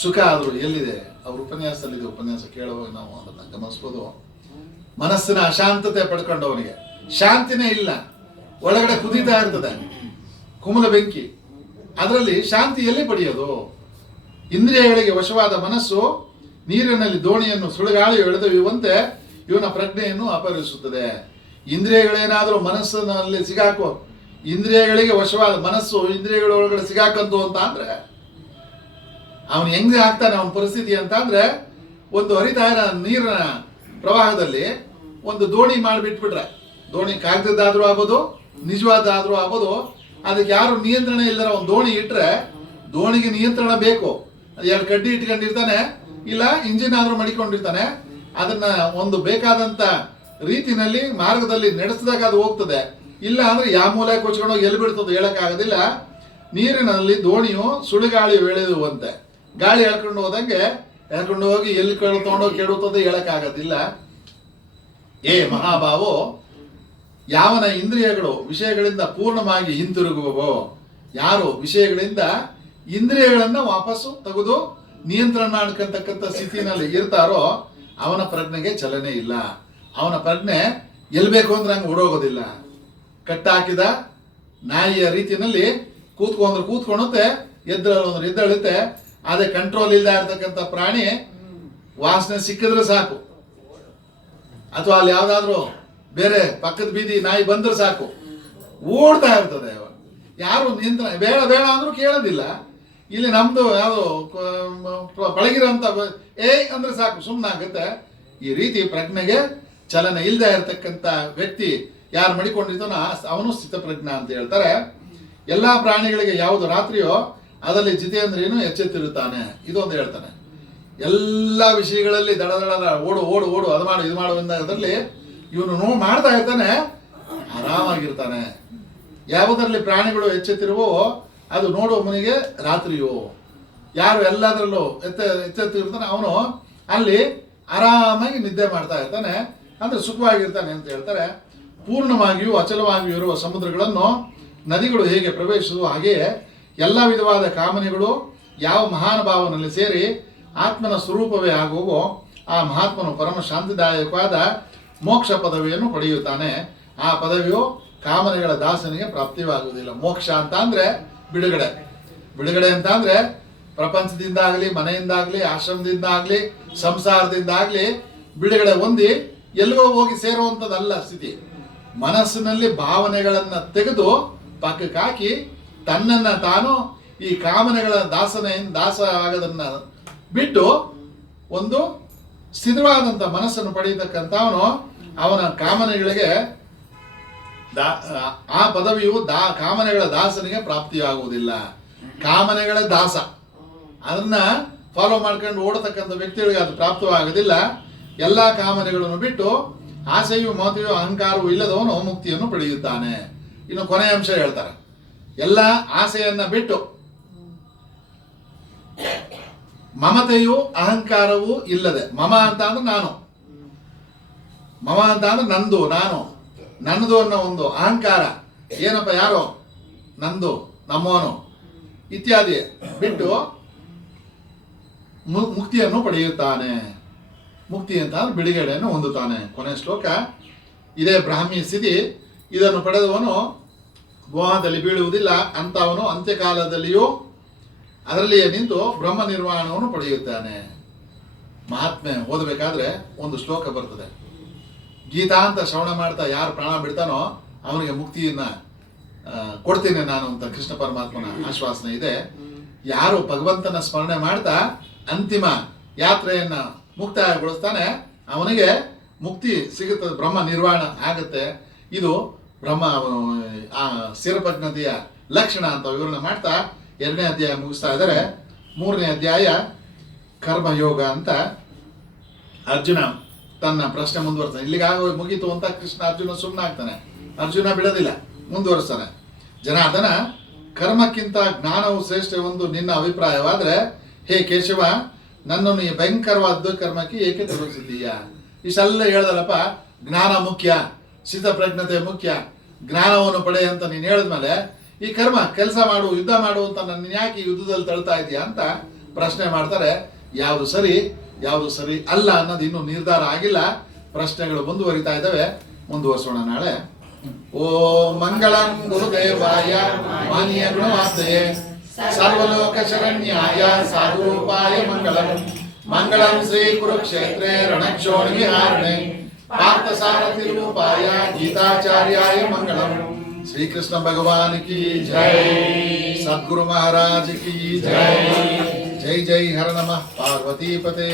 ಸುಖ ಆದರೂ ಎಲ್ಲಿದೆ? ಅವ್ರ ಉಪನ್ಯಾಸದಲ್ಲಿದೆ. ಉಪನ್ಯಾಸ ಕೇಳುವಾಗ ನಾವು ಅದನ್ನ ಗಮನಿಸ್ಬೋದು. ಮನಸ್ಸಿನ ಅಶಾಂತತೆ ಪಡ್ಕೊಂಡವನಿಗೆ ಶಾಂತಿನೇ ಇಲ್ಲ. ಒಳಗಡೆ ಕುದೀತಾ ಇರ್ತದೆ ಕುಮಲ ಬೆಂಕಿ. ಅದರಲ್ಲಿ ಶಾಂತಿ ಎಲ್ಲಿ ಪಡೆಯೋದು? ಇಂದ್ರಿಯಗಳಿಗೆ ವಶವಾದ ಮನಸ್ಸು ನೀರಿನಲ್ಲಿ ದೋಣಿಯನ್ನು ಸುಳಿಗಾಳಿ ಎಳೆದೊಯ್ಯುವಂತೆ ಇವನ ಪ್ರಜ್ಞೆಯನ್ನು ಅಪಹರಿಸುತ್ತದೆ. ಇಂದ್ರಿಯಗಳೇನಾದರೂ ಮನಸ್ಸಿನಲ್ಲಿ ಸಿಗಾಕೋ, ಇಂದ್ರಿಯಗಳಿಗೆ ವಶವಾದ ಮನಸ್ಸು ಇಂದ್ರಿಯಗಳ ಒಳಗಡೆ ಸಿಗಾಕಂತು ಅಂತ ಅಂದ್ರೆ ಅವನು ಹೆಂಗೆ ಆಗ್ತಾನೆ ಅವನ ಪರಿಸ್ಥಿತಿ ಅಂತ ಅಂದ್ರೆ, ಒಂದು ಹರಿತಾ ಇರೋ ನೀರಿನ ಪ್ರವಾಹದಲ್ಲಿ ಒಂದು ದೋಣಿ ಮಾಡಿಬಿಟ್ಬಿಟ್ರೆ, ದೋಣಿ ಕಾಗದದಾದ್ರೂ ಆಗ್ಬೋದು, ನಿಜವಾದಾದ್ರೂ ಆಗ್ಬೋದು, ಅದಕ್ಕೆ ಯಾರು ನಿಯಂತ್ರಣ ಇಲ್ಲದ ಒಂದು ದೋಣಿ ಇಟ್ರೆ ದೋಣಿಗೆ ನಿಯಂತ್ರಣ ಬೇಕು. ಎರಡು ಕಡ್ಡಿ ಇಟ್ಕೊಂಡಿರ್ತಾನೆ, ಇಲ್ಲ ಇಂಜಿನ್ ಆದ್ರೂ ಮಡಿಕೊಂಡಿರ್ತಾನೆ. ಅದನ್ನ ಒಂದು ಬೇಕಾದಂತ ರೀತಿನಲ್ಲಿ ಮಾರ್ಗದಲ್ಲಿ ನಡೆಸಿದಾಗ ಅದು ಹೋಗ್ತದೆ. ಇಲ್ಲ ಅಂದ್ರೆ ಯಾವ ಮೂಲೆ ಕೊಚ್ಕೊಂಡು ಎಲ್ಲಿ ಬಿಡ್ತದೆ ಹೇಳಕ್ಕಾಗೋದಿಲ್ಲ. ನೀರಿನಲ್ಲಿ ದೋಣಿಯು ಸುಳಿಗಾಳಿ ಎಳೆಯುವಂತೆ, ಗಾಳಿ ಎಳ್ಕೊಂಡು ಹೋದಂಗೆ ಎಳ್ಕೊಂಡು ಹೋಗಿ ಎಲ್ಲಿ ತಗೊಂಡೋಗಿ ಕೆಡುತ್ತದೆ ಹೇಳಕ್ಕಾಗೋದಿಲ್ಲ. ಮಹಾಭಾವೋ, ಯಾವನ ಇಂದ್ರಿಯಗಳು ವಿಷಯಗಳಿಂದ ಪೂರ್ಣವಾಗಿ ಹಿಂತಿರುಗುವವೋ, ಯಾರು ವಿಷಯಗಳಿಂದ ಇಂದ್ರಿಯಗಳನ್ನ ವಾಪಸ್ಸು ತೆಗೆದು ನಿಯಂತ್ರಣ ಮಾಡ್ಕೊಂತಕ್ಕಂಥ ಸ್ಥಿತಿನಲ್ಲಿ ಇರ್ತಾರೋ ಅವನ ಪ್ರಜ್ಞೆಗೆ ಚಲನೆ ಇಲ್ಲ. ಅವನ ಪ್ರಜ್ಞೆ ಎಲ್ಬೇಕು ಅಂದ್ರೆ ಹಂಗೆ ಓಡೋಗೋದಿಲ್ಲ. ಕಟ್ಟಾಕಿದ ನಾಯಿಯ ರೀತಿಯಲ್ಲಿ ಕೂತ್ಕೊಂಡ್ರೆ ಎದ್ದಳಂದ್ರೆ ಎದ್ದಳುತ್ತೆ. ಅದೇ ಕಂಟ್ರೋಲ್ ಇಲ್ಲದೆ ಇರ್ತಕ್ಕಂಥ ಪ್ರಾಣಿ ವಾಸನೆ ಸಿಕ್ಕಿದ್ರೆ ಸಾಕು, ಅಥವಾ ಅಲ್ಲಿ ಯಾವ್ದಾದ್ರು ಬೇರೆ ಪಕ್ಕದ ಬೀದಿ ನಾಯಿ ಬಂದ್ರೆ ಸಾಕು ಓಡ್ತಾ ಇರ್ತದೆ. ಯಾರು ನಿಂತ ಬೇಡ ಬೇಡ ಅಂದ್ರೂ ಕೇಳೋದಿಲ್ಲ. ಇಲ್ಲಿ ನಮ್ದು ಯಾವುದು ಪಳಗಿರೋಂಥ ಅಂದ್ರೆ ಸಾಕು ಸುಮ್ಮನಾಗುತ್ತೆ. ಈ ರೀತಿ ಪ್ರಜ್ಞೆಗೆ ಚಲನೆ ಇಲ್ಲದೆ ಇರತಕ್ಕಂಥ ವ್ಯಕ್ತಿ ಯಾರು ಮಡಿಕೊಂಡಿದ್ದಾನೋ ಅವನು ಸ್ಥಿತಪ್ರಜ್ಞ ಅಂತ ಹೇಳ್ತಾರೆ. ಎಲ್ಲಾ ಪ್ರಾಣಿಗಳಿಗೆ ಯಾವುದು ರಾತ್ರಿಯೋ ಅದರಲ್ಲಿ ಜಿತೇಂದ್ರಿಯನು ಎಚ್ಚೆತ್ತಿರುತ್ತಾನೆ, ಇದೊಂದು ಹೇಳ್ತಾನೆ. ಎಲ್ಲ ವಿಷಯಗಳಲ್ಲಿ ದಡ ದಡ ಓಡು ಓಡು ಓಡು ಅದು ಮಾಡು ಇದು ಮಾಡು ಅದರಲ್ಲಿ ಇವನು ಮಾಡ್ತಾ ಇರ್ತಾನೆ, ಆರಾಮಾಗಿರ್ತಾನೆ. ಯಾವುದರಲ್ಲಿ ಪ್ರಾಣಿಗಳು ಎಚ್ಚೆತ್ತಿರುವೋ ಅದು ನೋಡುವ ಮನೆಗೆ ರಾತ್ರಿಯೋ. ಯಾರು ಎಲ್ಲದರಲ್ಲೂ ಎಚ್ಚೆತ್ತಿರ್ತಾನೆ ಅವನು ಅಲ್ಲಿ ಆರಾಮಾಗಿ ನಿದ್ದೆ ಮಾಡ್ತಾ ಇರ್ತಾನೆ, ಅಂದ್ರೆ ಸುಖವಾಗಿರ್ತಾನೆ ಅಂತ ಹೇಳ್ತಾರೆ. ಪೂರ್ಣವಾಗಿಯೂ ಅಚಲವಾಗಿಯೂ ಇರುವ ಸಮುದ್ರಗಳನ್ನು ನದಿಗಳು ಹೇಗೆ ಪ್ರವೇಶಿಸುವ ಹಾಗೆಯೇ ಎಲ್ಲ ವಿಧವಾದ ಕಾಮನೆಗಳು ಯಾವ ಮಹಾನುಭಾವನಲ್ಲಿ ಸೇರಿ ಆತ್ಮನ ಸ್ವರೂಪವೇ ಆಗುವೋ ಆ ಮಹಾತ್ಮನು ಪರಮ ಶಾಂತಿದಾಯಕವಾದ ಮೋಕ್ಷ ಪದವಿಯನ್ನು ಪಡೆಯುತ್ತಾನೆ. ಆ ಪದವಿಯು ಕಾಮನೆಗಳ ದಾಸನಿಗೆ ಪ್ರಾಪ್ತಿಯಾಗುವುದಿಲ್ಲ. ಮೋಕ್ಷ ಅಂತ ಅಂದ್ರೆ ಬಿಡುಗಡೆ. ಬಿಡುಗಡೆ ಅಂತ ಅಂದ್ರೆ ಪ್ರಪಂಚದಿಂದ ಆಗಲಿ, ಮನೆಯಿಂದಾಗ್ಲಿ, ಆಶ್ರಮದಿಂದ ಆಗ್ಲಿ, ಸಂಸಾರದಿಂದ ಆಗ್ಲಿ ಬಿಡುಗಡೆ ಹೊಂದಿ ಎಲ್ಲಿಗೋ ಹೋಗಿ ಸೇರುವಂಥದ್ದಲ್ಲ ಸ್ಥಿತಿ. ಮನಸ್ಸಿನಲ್ಲಿ ಭಾವನೆಗಳನ್ನ ತೆಗೆದು ಪಕ್ಕಕ್ಕೆ ಹಾಕಿ ತನ್ನನ್ನ ತಾನು ಈ ಕಾಮನೆಗಳ ದಾಸ ಆಗೋದನ್ನ ಬಿಟ್ಟು ಒಂದು ಸ್ಥಿರವಾದಂಥ ಮನಸ್ಸನ್ನು ಪಡೆಯತಕ್ಕಂಥ ಅವನ ಕಾಮನೆಗಳಿಗೆ ಆ ಪದವಿಯು ಕಾಮನೆಗಳ ದಾಸನಿಗೆ ಪ್ರಾಪ್ತಿಯಾಗುವುದಿಲ್ಲ. ಕಾಮನೆಗಳ ದಾಸ ಅದನ್ನ ಫಾಲೋ ಮಾಡ್ಕೊಂಡು ಓಡತಕ್ಕಂಥ ವ್ಯಕ್ತಿಗಳಿಗೆ ಅದು ಪ್ರಾಪ್ತವಾಗೋದಿಲ್ಲ. ಎಲ್ಲ ಕಾಮನೆಗಳನ್ನು ಬಿಟ್ಟು ಆಸೆಯು ಮಮತೆಯು ಅಹಂಕಾರವೂ ಇಲ್ಲದವನು ಮುಕ್ತಿಯನ್ನು ಪಡೆಯುತ್ತಾನೆ. ಇನ್ನು ಕೊನೆಯ ಅಂಶ ಹೇಳ್ತಾರೆ, ಎಲ್ಲ ಆಸೆಯನ್ನ ಬಿಟ್ಟು ಮಮತೆಯು ಅಹಂಕಾರವೂ ಇಲ್ಲದೆ, ಮಮ ಅಂತ ಅಂದ್ರೆ ನಾನು, ಮಮ ಅಂತ ಅಂದ್ರೆ ನಂದು, ನಾನು, ನನ್ನದು ಅನ್ನೋ ಒಂದು ಅಹಂಕಾರ, ಏನಪ್ಪ ಯಾರೋ ನಂದು, ನಮ್ಮೋನು ಇತ್ಯಾದಿ ಬಿಟ್ಟು ಮುಕ್ತಿಯನ್ನು ಪಡೆಯುತ್ತಾನೆ. ಮುಕ್ತಿ ಅಂತ ಬಿಡುಗಡೆಯನ್ನು ಹೊಂದುತ್ತಾನೆ. ಕೊನೆ ಶ್ಲೋಕ ಇದೇ ಬ್ರಾಹ್ಮಿ ಸ್ಥಿತಿ. ಇದನ್ನು ಪಡೆದವನು ಮೋಹದಲ್ಲಿ ಬೀಳುವುದಿಲ್ಲ, ಅಂತವನು ಅಂತ್ಯಕಾಲದಲ್ಲಿಯೂ ಅದರಲ್ಲಿಯೇ ನಿಂತು ಬ್ರಹ್ಮ ನಿರ್ವಾಣವನ್ನು ಪಡೆಯುತ್ತಾನೆ. ಮಹಾತ್ಮೆ ಓದಬೇಕಾದ್ರೆ ಒಂದು ಶ್ಲೋಕ ಬರ್ತದೆ, ಗೀತಾ ಅಂತ ಶ್ರವಣ ಮಾಡ್ತಾ ಯಾರು ಪ್ರಾಣ ಬಿಡ್ತಾನೋ ಅವನಿಗೆ ಮುಕ್ತಿಯನ್ನ ಕೊಡ್ತೀನಿ ನಾನು ಅಂತ ಕೃಷ್ಣ ಪರಮಾತ್ಮನ ಆಶ್ವಾಸನೆ ಇದೆ. ಯಾರು ಭಗವಂತನ ಸ್ಮರಣೆ ಮಾಡ್ತಾ ಅಂತಿಮ ಯಾತ್ರೆಯನ್ನ ಮುಕ್ತಾಯಗೊಳಿಸ್ತಾನೆ ಅವನಿಗೆ ಮುಕ್ತಿ ಸಿಗುತ್ತದೆ, ಬ್ರಹ್ಮ ನಿರ್ವಾಣ ಆಗುತ್ತೆ. ಇದು ಬ್ರಹ್ಮ ಆ ಸ್ಥಿರಪ್ರಜ್ಞತೆಯ ಲಕ್ಷಣ ಅಂತ ವಿವರಣೆ ಮಾಡ್ತಾ 2ನೇ ಅಧ್ಯಾಯ ಮುಗಿಸ್ತಾ ಇದ್ದಾರೆ. 3ನೇ ಅಧ್ಯಾಯ ಕರ್ಮಯೋಗ ಅಂತ ಅರ್ಜುನ ತನ್ನ ಪ್ರಶ್ನೆ ಮುಂದುವರ್ತಾನೆ. ಇಲ್ಲಿಗಾಗ ಮುಗೀತು ಅಂತ ಕೃಷ್ಣ ಅರ್ಜುನ ಸುಮ್ಮನಾಗ್ತಾನೆ. ಅರ್ಜುನ ಬಿಡೋದಿಲ್ಲ, ಮುಂದುವರಿಸ್ತಾನೆ. ಜನಾರ್ದನ, ಕರ್ಮಕ್ಕಿಂತ ಜ್ಞಾನವು ಶ್ರೇಷ್ಠವೆಂದು ನಿನ್ನ ಅಭಿಪ್ರಾಯವಾದ್ರೆ ಹೇ ಕೇಶವ, ನನ್ನನ್ನು ಈ ಭಯಂಕರವಾದ ಕರ್ಮಕ್ಕೆ ಏಕೆ ತೋರಿಸಿದ್ದೀಯಾ? ಇಷ್ಟೆಲ್ಲ ಹೇಳ್ದಲ್ಲಪ್ಪ, ಜ್ಞಾನ ಮುಖ್ಯ, ಸ್ಥಿತಪ್ರಜ್ಞತೆ ಮುಖ್ಯ, ಜ್ಞಾನವನ್ನು ಪಡೆ ಅಂತ ನೀನು ಹೇಳಿದ್ಮೇಲೆ ಈ ಕರ್ಮ ಕೆಲಸ ಮಾಡು, ಯುದ್ಧ ಮಾಡು ಅಂತ ನನ್ನ ಯಾಕೆ ಯುದ್ಧದಲ್ಲಿ ತಳ್ತಾ ಇದೆಯಾ ಅಂತ ಪ್ರಶ್ನೆ ಮಾಡ್ತಾರೆ. ಯಾವುದು ಸರಿ ಯಾವುದು ಸರಿ ಅಲ್ಲ ಅನ್ನೋದು ಇನ್ನೂ ನಿರ್ಧಾರ ಆಗಿಲ್ಲ. ಪ್ರಶ್ನೆಗಳು ಮುಂದುವರಿತಾ ಇದ್ದಾವೆ, ಮುಂದುವರಿಸೋಣ ನಾಳೆ. ಓಂ ಮಂಗಳಂ ಗುರುದೇವಾಯ ಮಾನ್ಯ ಗುಣವಾಸ್ತಯೇ ಸರ್ವಲೋಕ ಶರಣ್ಯಾಯ ಸಾಧುರೂಪಾಯ ಮಂಗಳಂ. ಮಂಗಳಂ ಶ್ರೀ ಕುರುಕ್ಷೇತ್ರೇ ರಣಕ್ಷೋಣಿ ವಿಹಾರಣೆ ಪಾರ್ಥ ಸಾರಥಿ ರೂಪಾಯ ಗೀತಾಚಾರ್ಯಾಯ ಮಂಗಳಂ. श्री कृष्ण भगवान की जय, सद्गुरु महाराज की जय. जय जय हर नमः पार्वती पते.